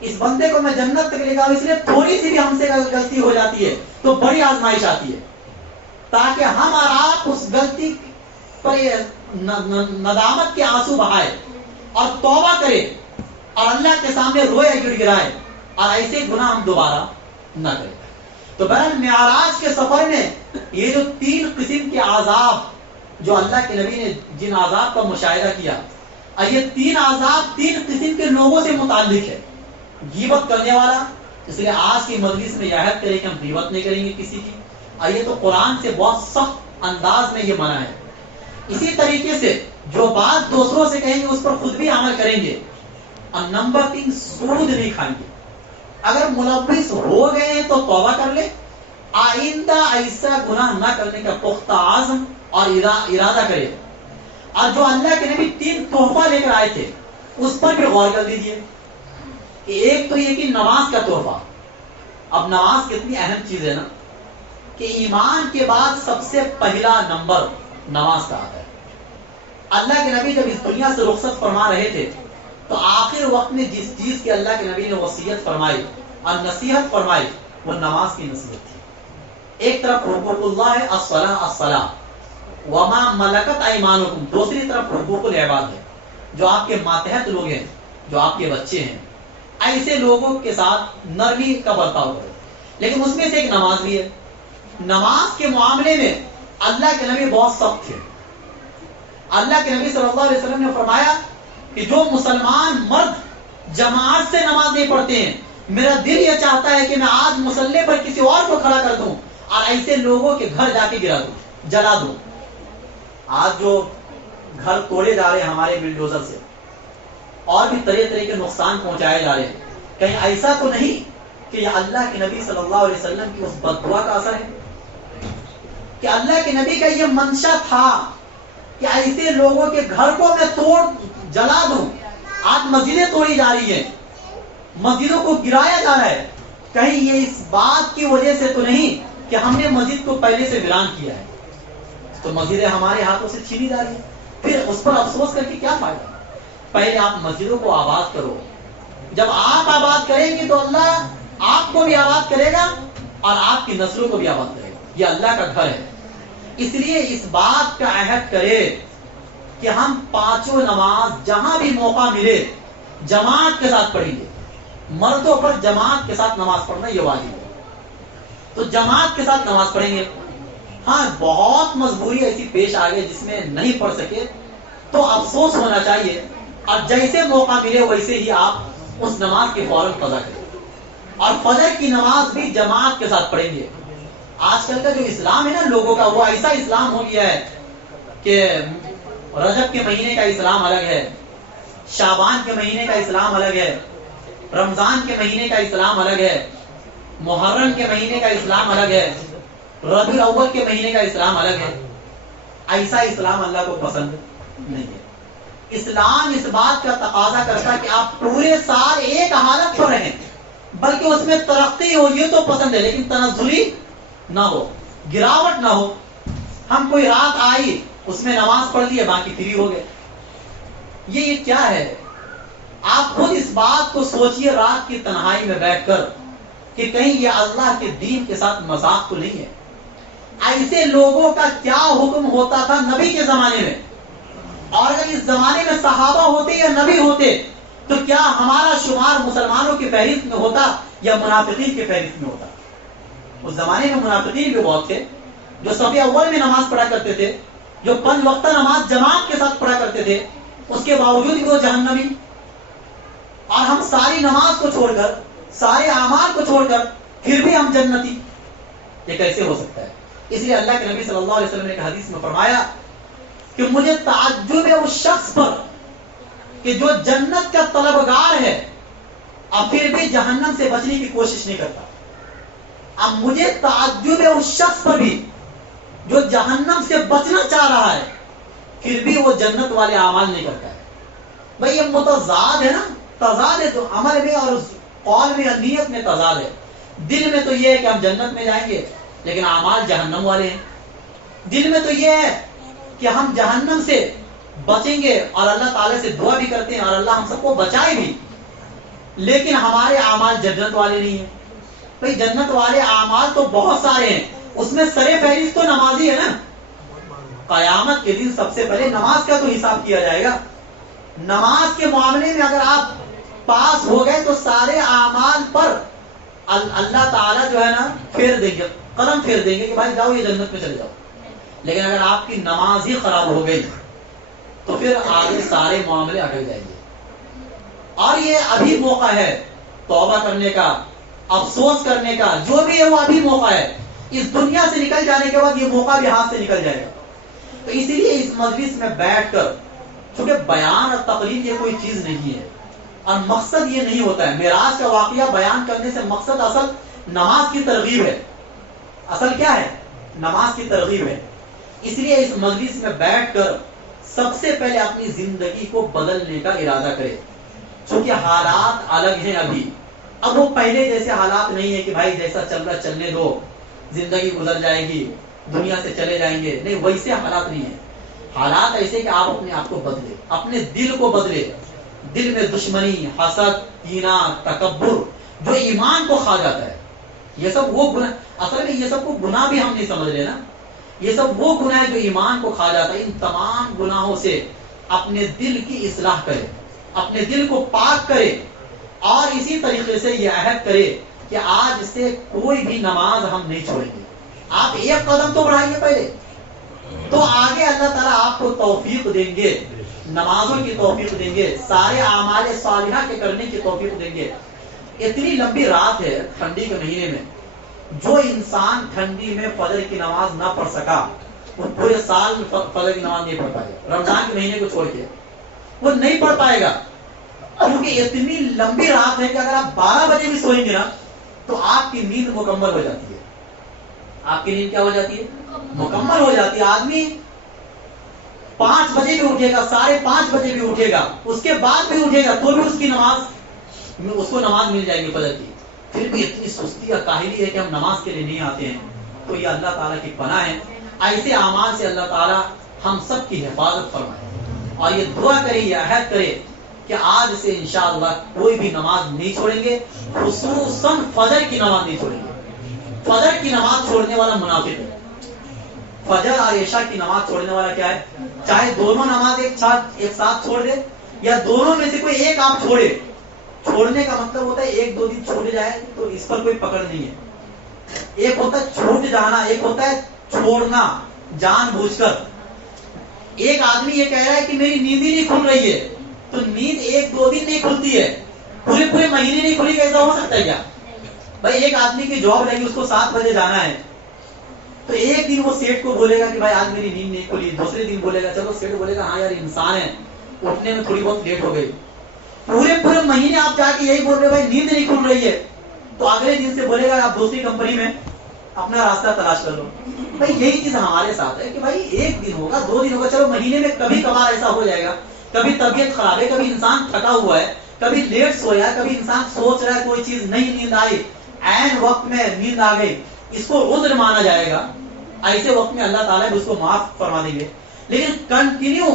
اس بندے کو میں جنت تک لے کے آؤں. اس لیے تھوڑی سی بھی ہم سے غلطی ہو جاتی ہے تو بڑی آزمائش آتی ہے، تاکہ ہم اور آپ اس غلطی پر ندامت کے آنسو بہائے اور توبہ کرے اور اللہ کے سامنے روئے گڑ گڑائے اور ایسے گناہ ہم دوبارہ نہ کریں. تو بہرحال معراج کے سفر میں یہ جو 3 قسم کے عذاب جو اللہ کے نبی نے جن عذاب کا مشاہدہ کیا، یہ 3 عذاب 3 قسم کے لوگوں سے متعلق ہے. غیبت کرنے والا، اس لیے آج کی مجلس میں یہ عہد کریں کہ ہم غیبت نہیں کریں گے کسی کی، اور یہ تو قرآن سے بہت سخت انداز میں یہ منع ہے. اسی طریقے سے جو بات دوسروں سے کہیں گے اس پر خود بھی عمل کریں گے. اور نمبر 3 سود نہیں کھائیں گے. اگر ملوث ہو گئے ہیں تو توبہ کر لے، آئندہ ایسا گناہ نہ کرنے کا پختہ عزم اور ارادہ کرے. اور جو اللہ کے نبی 3 تحفہ لے کر آئے تھے اس پر بھی غور کر لیجیے کہ ایک تو یہ کہ نماز کا تحفہ. اب نماز کتنی اہم چیز ہے نا، کہ ایمان کے بعد سب سے پہلا نمبر نماز کا آتا ہے. اللہ کے نبی جب اس دنیا سے رخصت فرما رہے تھے تو آخر وقت میں جس چیز کی اللہ کے نبی نے وصیت فرمائی اور نصیحت فرمائی وہ نماز کی نصیحت تھی. ایک طرف حقوق اللہ ہے الصلاۃ الصلاۃ وما ملکت ایمانکم، دوسری طرف حقوق العباد ہے، جو آپ کے ماتحت لوگ ہیں، جو آپ کے بچے ہیں، ایسے لوگوں کے ساتھ نرمی کا برتاؤ کرو. لیکن اس میں سے ایک نماز بھی ہے. نماز کے معاملے میں اللہ کے نبی بہت سخت تھے. اللہ کے نبی صلی اللہ علیہ وسلم نے فرمایا کہ جو مسلمان مرد جماعت سے نماز نہیں پڑھتے ہیں، میرا دل یہ چاہتا ہے کہ میں آج مصلی پر کسی اور کو کھڑا کر دوں اور ایسے لوگوں کے گھر جا کے گرا دوں، جلا دوں. آج جو گھر توڑے جا رہے ہیں ہمارے بلڈوزر سے اور بھی طرح طرح کے نقصان پہنچائے جا رہے ہیں، کہیں ایسا تو نہیں کہ یہ اللہ کے نبی صلی اللہ علیہ وسلم کی اس بد دعا کا اثر ہے؟ کہ اللہ کے نبی کا یہ منشا تھا کہ ایسے لوگوں کے گھر کو میں توڑ جلا دوں. آج مسجدیں توڑی جا رہی ہیں، مسجدوں کو گرایا جا رہا ہے، کہیں یہ اس بات کی وجہ سے تو نہیں کہ ہم نے مسجد کو پہلے سے ویران کیا ہے. تو مسجدیں ہمارے ہاتھوں سے چھینی جا رہی ہیں، پھر اس پر افسوس کر کے کیا فائدہ؟ پہلے آپ مسجدوں کو آباد کرو. جب آپ آباد کریں گے تو اللہ آپ کو بھی آباد کرے گا اور آپ کی نسلوں کو بھی آباد کرے گا. یہ اللہ کا گھر ہے. اس لیے اس بات کا عہد کرے کہ ہم 5 نماز جہاں بھی موقع ملے جماعت کے ساتھ پڑھیں گے. مردوں پر جماعت کے ساتھ نماز پڑھنا یہ واجب ہے، تو جماعت کے ساتھ نماز پڑھیں گے. ہاں بہت مجبوری ایسی پیش آ گئی جس میں نہیں پڑھ سکے تو افسوس ہونا چاہیے، اور جیسے موقع ملے ویسے ہی آپ اس نماز کے فوراً قضا کریں. اور فجر کی نماز بھی جماعت کے ساتھ پڑھیں گے. آج کل کا جو اسلام ہے نا لوگوں کا، وہ ایسا اسلام ہو گیا ہے کہ رجب کے مہینے کا اسلام الگ ہے، شعبان کے مہینے کا اسلام الگ ہے، رمضان کے مہینے کا اسلام الگ ہے، محرم کے مہینے کا اسلام الگ ہے، ربیع الاول کے مہینے کا اسلام الگ ہے. ایسا اسلام اللہ کو پسند نہیں ہے. اسلام اس بات کا تقاضا کرتا ہے کہ آپ پورے سال ایک حالت پر رہیں، بلکہ اس میں ترقی ہو یہ تو پسند ہے، لیکن تنزلی نہ ہو، گراوٹ نہ ہو. ہم کوئی رات آئی اس میں نماز پڑھ لیے باقی فری ہو گئے، یہ کیا ہے؟ آپ خود اس بات کو سوچئے رات کی تنہائی میں بیٹھ کر کہ کہیں یہ اللہ کے دین کے ساتھ مذاق تو نہیں ہے. ایسے لوگوں کا کیا حکم ہوتا تھا نبی کے زمانے میں، اور اگر اس زمانے میں صحابہ ہوتے یا نبی ہوتے تو کیا ہمارا شمار مسلمانوں کی فہرست میں ہوتا یا منافقین کی فہرست میں ہوتا؟ اس زمانے میں منافقین بھی بہت تھے جو صف اول میں نماز پڑھا کرتے تھے، جو 5 وقتہ نماز جماعت کے ساتھ پڑھا کرتے تھے، اس کے باوجود بھی وہ جہنمی. اور ہم ساری نماز کو چھوڑ کر، سارے اعمال کو چھوڑ کر پھر بھی ہم جنتی، یہ کیسے ہو سکتا ہے؟ اس لیے اللہ کے نبی صلی اللہ علیہ وسلم نے ایک حدیث میں فرمایا کہ مجھے تعجب ہے اس شخص پر کہ جو جنت کا طلبگار ہے اور پھر بھی جہنم سے بچنے کی کوشش نہیں کرتا. اب مجھے تعجب ہے اس شخص پر بھی جو جہنم سے بچنا چاہ رہا ہے پھر بھی وہ جنت والے اعمال نہیں کرتا ہے. بھئی یہ متضاد ہے نا، تضاد ہے تو عمل میں اور قول میں اور نیت میں تضاد ہے. دل میں تو یہ ہے کہ ہم جنت میں جائیں گے لیکن اعمال جہنم والے ہیں. دل میں تو یہ ہے کہ ہم جہنم سے بچیں گے اور اللہ تعالیٰ سے دعا بھی کرتے ہیں اور اللہ ہم سب کو بچائے بھی، لیکن ہمارے اعمال جنت والے نہیں ہیں. بھئی جنت والے اعمال تو بہت سارے ہیں، اس میں سر فہرست تو نمازی ہے نا. قیامت کے دن سب سے پہلے نماز کا تو حساب کیا جائے گا. نماز کے معاملے میں اگر آپ پاس ہو گئے تو سارے اعمال پر اللہ تعالیٰ جو ہے نا پھیر دیں گے، قدم پھیر دیں گے کہ بھائی جاؤ یہ جنت میں چلے جاؤ. لیکن اگر آپ کی نماز ہی خراب ہو گئی تو پھر آگے سارے معاملے اٹک جائیں گے. اور یہ ابھی موقع ہے توبہ کرنے کا، افسوس کرنے کا، جو بھی ہے وہ ابھی موقع ہے. اس دنیا سے نکل جانے کے بعد یہ موقع بھی ہاتھ سے نکل جائے گا. تو اسی لیے اس مجلس میں بیٹھ کر، چونکہ بیان اور تقریر یہ کوئی چیز نہیں ہے اور مقصد یہ نہیں ہوتا ہے. معراج کا واقعہ بیان کرنے سے مقصد اصل نماز کی ترغیب ہے. اصل کیا ہے؟ نماز کی ترغیب ہے. اس لیے اس مجلس میں بیٹھ کر سب سے پہلے اپنی زندگی کو بدلنے کا ارادہ کرے. چونکہ حالات الگ ہیں ابھی. اب وہ پہلے جیسے حالات نہیں ہے کہ بھائی جیسا چل رہا چلنے دو، زندگی گزر جائے گی، دنیا سے چلے جائیں گے. نہیں، ویسے حالات نہیں ہیں. حالات ایسے کہ آپ اپنے آپ کو بدلے، اپنے دل کو بدلے. دل میں دشمنی، حسد، کینہ، تکبر جو ایمان کو کھا جاتا ہے، یہ سب وہ گناہ، اصل میں یہ سب کو گناہ بھی ہم نہیں سمجھ رہے نا، یہ سب وہ گناہ جو ایمان کو کھا جاتا ہے. ان تمام گناہوں سے اپنے دل کی اصلاح کرے، اپنے دل کو پاک کرے. اور اسی طریقے سے یہ عہد کرے کہ آج سے کوئی بھی نماز ہم نہیں چھوڑیں گے. آپ ایک قدم تو بڑھائیے پہلے، تو آگے اللہ تعالیٰ آپ کو توفیق دیں گے، نمازوں کی توفیق دیں گے، سارے اعمال صالحہ کے کرنے کی توفیق دیں گے. اتنی لمبی رات ہے ٹھنڈی کے مہینے میں، جو انسان ٹھنڈی میں فجر کی نماز نہ پڑھ سکا وہ پورے سال فجر کی نماز نہیں پڑھ پائے گا. رمضان کے مہینے کو چھوڑ کے وہ نہیں پڑھ پائے گا، کیونکہ اتنی لمبی رات ہے کہ اگر آپ 12 بجے بھی سوئیں گے نا تو آپ کی نیند مکمل ہو جاتی ہے. آپ کی نیند کیا ہو جاتی ہے؟ مکمل ہو جاتی ہے. آدمی 5 بجے بھی اٹھے گا، 5:30 بجے بھی اٹھے گا، اس کے بعد بھی اٹھے گا تو بھی اس کی نماز، اس کو نماز مل جائے گی فجر کی. پھر بھی اتنی سستی اور کاہلی ہے کہ ہم نماز کے لیے نہیں آتے ہیں. تو یہ اللہ تعالیٰ کی پناہ ہے. ایسے اعمال سے اللہ تعالیٰ ہم سب کی حفاظت فرمائے. اور یہ دعا کرے، یہ عہد کرے کہ آج سے انشاءاللہ کوئی بھی نماز نہیں چھوڑیں گے، خصوصاً فجر کی نماز نہیں چھوڑیں گے. فجر کی نماز چھوڑنے والا منافق ہے. فجر اور عشاء کی نماز چھوڑنے والا کیا ہے؟ چاہے دونوں نماز ایک ساتھ چھوڑ دے یا دونوں میں سے کوئی ایک آپ چھوڑے. چھوڑنے کا مطلب ہوتا ہے 1-2 دن چھوڑ جائے تو اس پر کوئی پکڑ نہیں ہے. ایک ہوتا ہے چھوٹ جانا، ایک ہوتا ہے چھوڑنا جان بوجھ کر. ایک آدمی یہ کہہ رہا ہے کہ میری نیند ہی نہیں کھل رہی ہے، تو نیند 1-2 دن نہیں کھلتی ہے، پورے مہینے نہیں کھلی. ایسا ہو سکتا ہے کیا؟ بھائی ایک آدمی کی جاب لگی، اس کو 7 بجے جانا ہے، تو ایک دن وہ سیٹ کو بولے گا کہ بھائی آج میری نیند نہیں کھلی. دوسرے دن بولے گا، چلو سیٹ بولے گا ہاں یار انسان ہے، اٹھنے میں تھوڑی بہت لیٹ ہو گئی. پورے مہینے آپ جا کے یہی بول رہے بھائی نیند نہیں کھل رہی ہے، تو اگلے دن سے بولے گا آپ دوسری کمپنی میں اپنا راستہ تلاش کر لو. بھائی یہی چیز ہمارے ساتھ ہے کہ بھائی 1 دن ہوگا، 2 دن ہوگا، چلو مہینے میں کبھی کبھار ایسا ہو جائے گا. کبھی طبیعت خراب ہے، کبھی انسان تھکا ہوا ہے، کبھی لیٹ سویا ہے، کبھی انسان سوچ رہا ہے کوئی چیز نہیں، نیند آئی، عین وقت میں نیند آ گئی، اس کو عذر مانا جائے گا. ایسے وقت میں اللہ تعالیٰ بھی اس کو معاف فرما دیں گے. لیکن کنٹینیو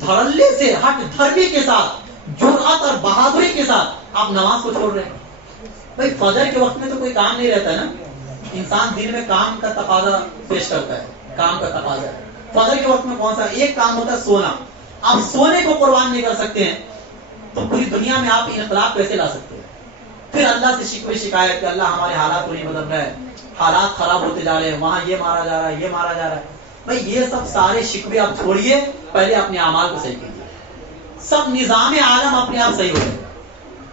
دھڑلے سے، ہٹ دھرمی کے ساتھ، جرأت اور بہادری کے ساتھ آپ نماز کو چھوڑ رہے ہیں. بھائی فجر کے وقت میں تو کوئی کام نہیں رہتا ہے نا، انسان دن میں کام کا تقاضا پیش کرتا ہے، کام کا تقاضا ہے. فجر کے وقت میں کون سا ایک کام ہوتا ہے؟ سونا. آپ سونے کو قربان نہیں کر سکتے ہیں تو پوری دنیا میں آپ انقلاب کیسے لا سکتے ہیں؟ پھر اللہ سے شکوے شکایت کہ اللہ ہمارے حالات کو نہیں بدل رہا ہے، حالات خراب ہوتے جا رہے ہیں، وہاں یہ مارا جا رہا ہے، یہ مارا جا رہا ہے. بھائی یہ سب سارے شکوے آپ چھوڑیے، پہلے اپنے اعمال کو صحیح کیجیے. سب نظام عالم اپنے آپ صحیح ہو جائے گا.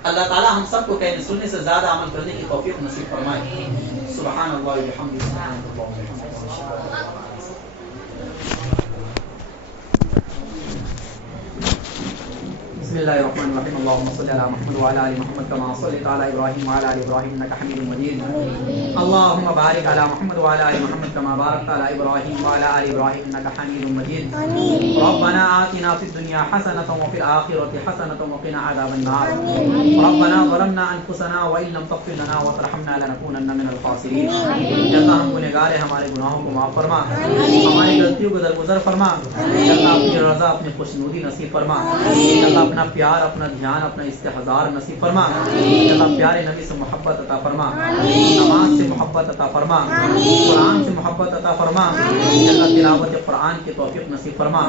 اللہ تعالیٰ ہم سب کو کہنے سننے سے زیادہ عمل کرنے کی توفیق نصیب فرمائے. سبحان اللہ و بحمدہ، سبحان اللہ و بحمدہ. بسم اللہ الرحمن الرحیم. اللهم صل علی محمد وعلى ال محمد كما صليت على ابراہیم وعلى ال ابراہیم انك حمید مجید. اللهم بارک علی محمد وعلى ال محمد كما باركت على ابراہیم وعلى ال ابراہیم انك حمید مجید. ربنا آتنا في الدنيا حسنة وفي الآخرة حسنة وقنا عذاب النار. ربنا ظلمنا انفسنا وان لم تغفر لنا وترحمنا لنكونن من الخاسرین. اللہ ہم گنہگار ہیں، ہمارے گناہوں کو معاف فرما، ہماری غلطیوں کو درگزر فرما. اللہ اپنی رضا، اپنی خوشنودی نصیب فرما. اللہ اپنا پیار، اپنا دھیان، اپنا استحضار نصیب فرما. اللہ پیارے نبی سے محبت عطا فرما، نماز سے محبت عطا فرما، قرآن سے محبت عطا فرما. اللہ تلاوت قرآن کی توفیق نصیب فرما.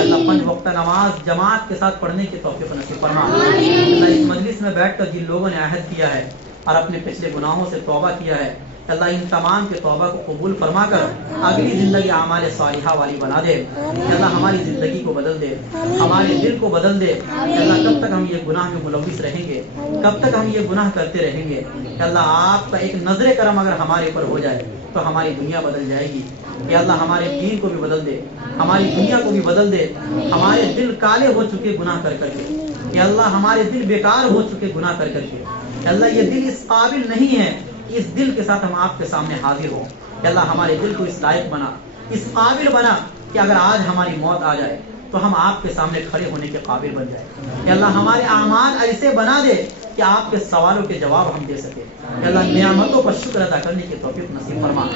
اللہ 5 وقت نماز جماعت کے ساتھ پڑھنے کی توفیق نصیب فرما. اللہ اس مجلس میں بیٹھ کر جن لوگوں نے عہد کیا ہے اور اپنے پچھلے گناہوں سے توبہ کیا ہے، اللہ ان تمام کے توبہ کو قبول فرما کر اگلی زندگی اعمال صالحہ والی بنا دے. اللہ ہماری زندگی کو بدل دے، ہمارے دل کو بدل دے. اللہ کب تک ہم یہ گناہ میں ملوث رہیں گے، کب تک ہم یہ گناہ کرتے رہیں گے؟ اللہ آپ کا ایک نظر کرم اگر ہمارے اوپر ہو جائے تو ہماری دنیا بدل جائے گی. یا اللہ ہمارے دین کو بھی بدل دے، ہماری دنیا کو بھی بدل دے. ہمارے دل کالے ہو چکے گناہ کر کر کے، یا اللہ ہمارے دل بیکار ہو چکے گناہ کر کر کے. یا اللہ یہ دل اس قابل نہیں ہے، اس دل کے ساتھ ہم آپ کے سامنے حاضر ہوں. یا اللہ ہمارے دل کو اس لائق بنا، اس قابل بنا کہ اگر آج ہماری موت آ جائے تو ہم آپ کے سامنے کھڑے ہونے کے قابل بن جائیں. یا اللہ ہمارے اعمال ایسے بنا دے کہ آپ کے سوالوں کے جواب ہم دے سکیں. یا اللہ نعمتوں پر شکر ادا کرنے کی توفیق نصیب فرما،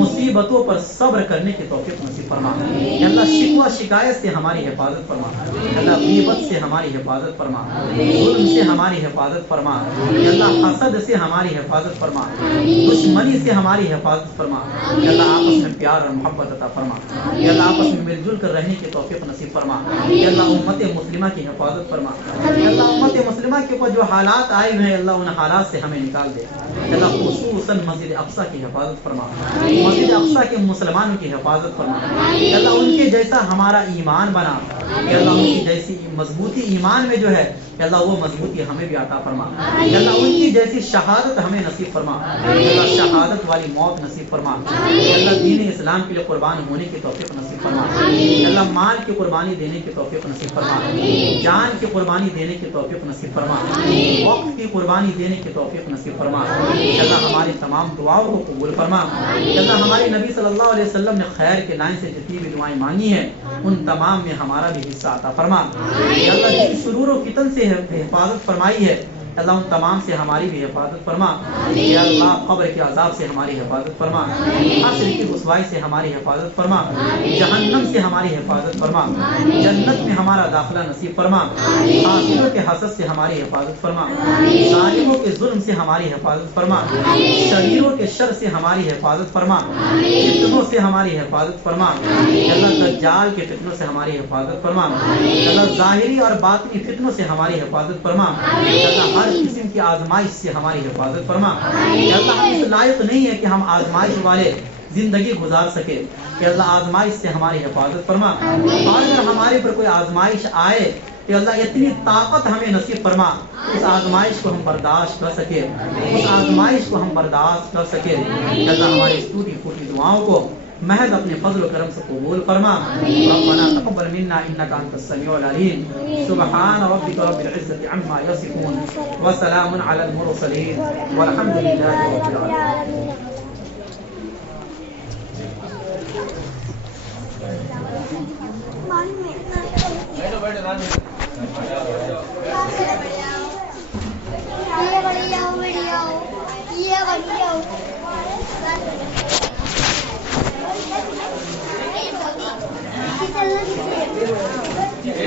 مصیبتوں پر صبر کرنے کی توفیق نصیب فرما. یا اللہ شکوہ شکایت سے ہماری حفاظت فرما. یا اللہ غیبت سے ہماری حفاظت فرما، ظلم سے ہماری حفاظت فرما. یا اللہ حسد سے ہماری حفاظت فرما، دشمنی سے ہماری حفاظت فرما. یا اللہ آپس میں پیار اور محبت عطا فرما. یا اللہ آپس میں مل جل کر رہنے کی توفیق نصیب فرما. یا اللہ امت مسلمہ کی حفاظت فرما. یا اللہ امت مسلمہ کے اوپر جو حالات آئے ہوئے ہیں اللہ ان حالات سے ہمیں نکال دے. یا اللہ خصوصاً مسجد اقصیٰ کی حفاظت فرما، مسجد اقصیٰ کے مسلمانوں کی حفاظت فرما. یا اللہ ان کے جیسا ہمارا ایمان بنا. یا اللہ ان کی جیسی مضبوطی ایمان میں جو ہے یا اللہ وہ مضبوطی ہمیں بھی عطا فرما. یا اللہ ان کی جیسی شہادت ہمیں نصیب فرما. یا اللہ شہادت والی موت نصیب فرما. یا اللہ دین اسلام کے لیے قربان ہونے کی توفیق نصیب فرما. یا اللہ مال کی قربانی دینے کی توفیق نصیب فرما، جان کی قربانی دینے کی توفیق نصیب فرما، وقت کی قربانی دینے کی توفیق نصیب فرما. یا اللہ ہماری تمام دعاؤں کو قبول فرما. یا اللہ ہمارے نبی صلی اللہ علیہ وسلم نے خیر کے لائن سے جتنی بھی دعائیں مانگی ہیں ان تمام میں ہمارا بھی حصہ عطا فرما. یا اللہ جن شرور و فتن سے حفاظت فرمائی ہے اللہ ان تمام سے ہماری بھی حفاظت فرما. یا اللہ قبر کے عذاب سے ہماری حفاظت فرما، حشر کی رسوائی سے ہماری حفاظت فرما، جہنم سے ہماری حفاظت فرما، جنت میں ہمارا داخلہ نصیب فرما، حاسدوں کے حسد سے ہماری حفاظت فرما، ظالموں کے ظلم سے ہماری حفاظت فرما، شریروں کے شر سے ہماری حفاظت فرما، فتنوں سے ہماری حفاظت فرما. یا اللہ دجال کے فتنوں سے ہماری حفاظت فرما. یا اللہ ظاہری اور باطنی فتنوں سے ہماری حفاظت فرما. یا اللہ ہر قسم کی آزمائش سے ہماری حفاظت فرما. یا اللہ ہم اس لائق نہیں ہے کہ ہم آزمائش والے زندگی گزار سکے. کہ اللہ آزمائش سے ہماری حفاظت فرما. اور اگر ہمارے پر کوئی آزمائش آئے کہ اللہ اتنی طاقت ہمیں نصیب فرما اس آزمائش کو ہم برداشت کر سکے، اس آزمائش کو ہم برداشت کر سکے. کہ اللہ ہماری اس ٹوٹی پھوٹی دعاؤں کو محض اپنے فضل و کرم سے قبول فرما. ربنا تقبل منا انك انت السميع العليم. سبحان ربك رب العزة عما يصفون وسلام على المرسلين والحمد لله رب العالمين.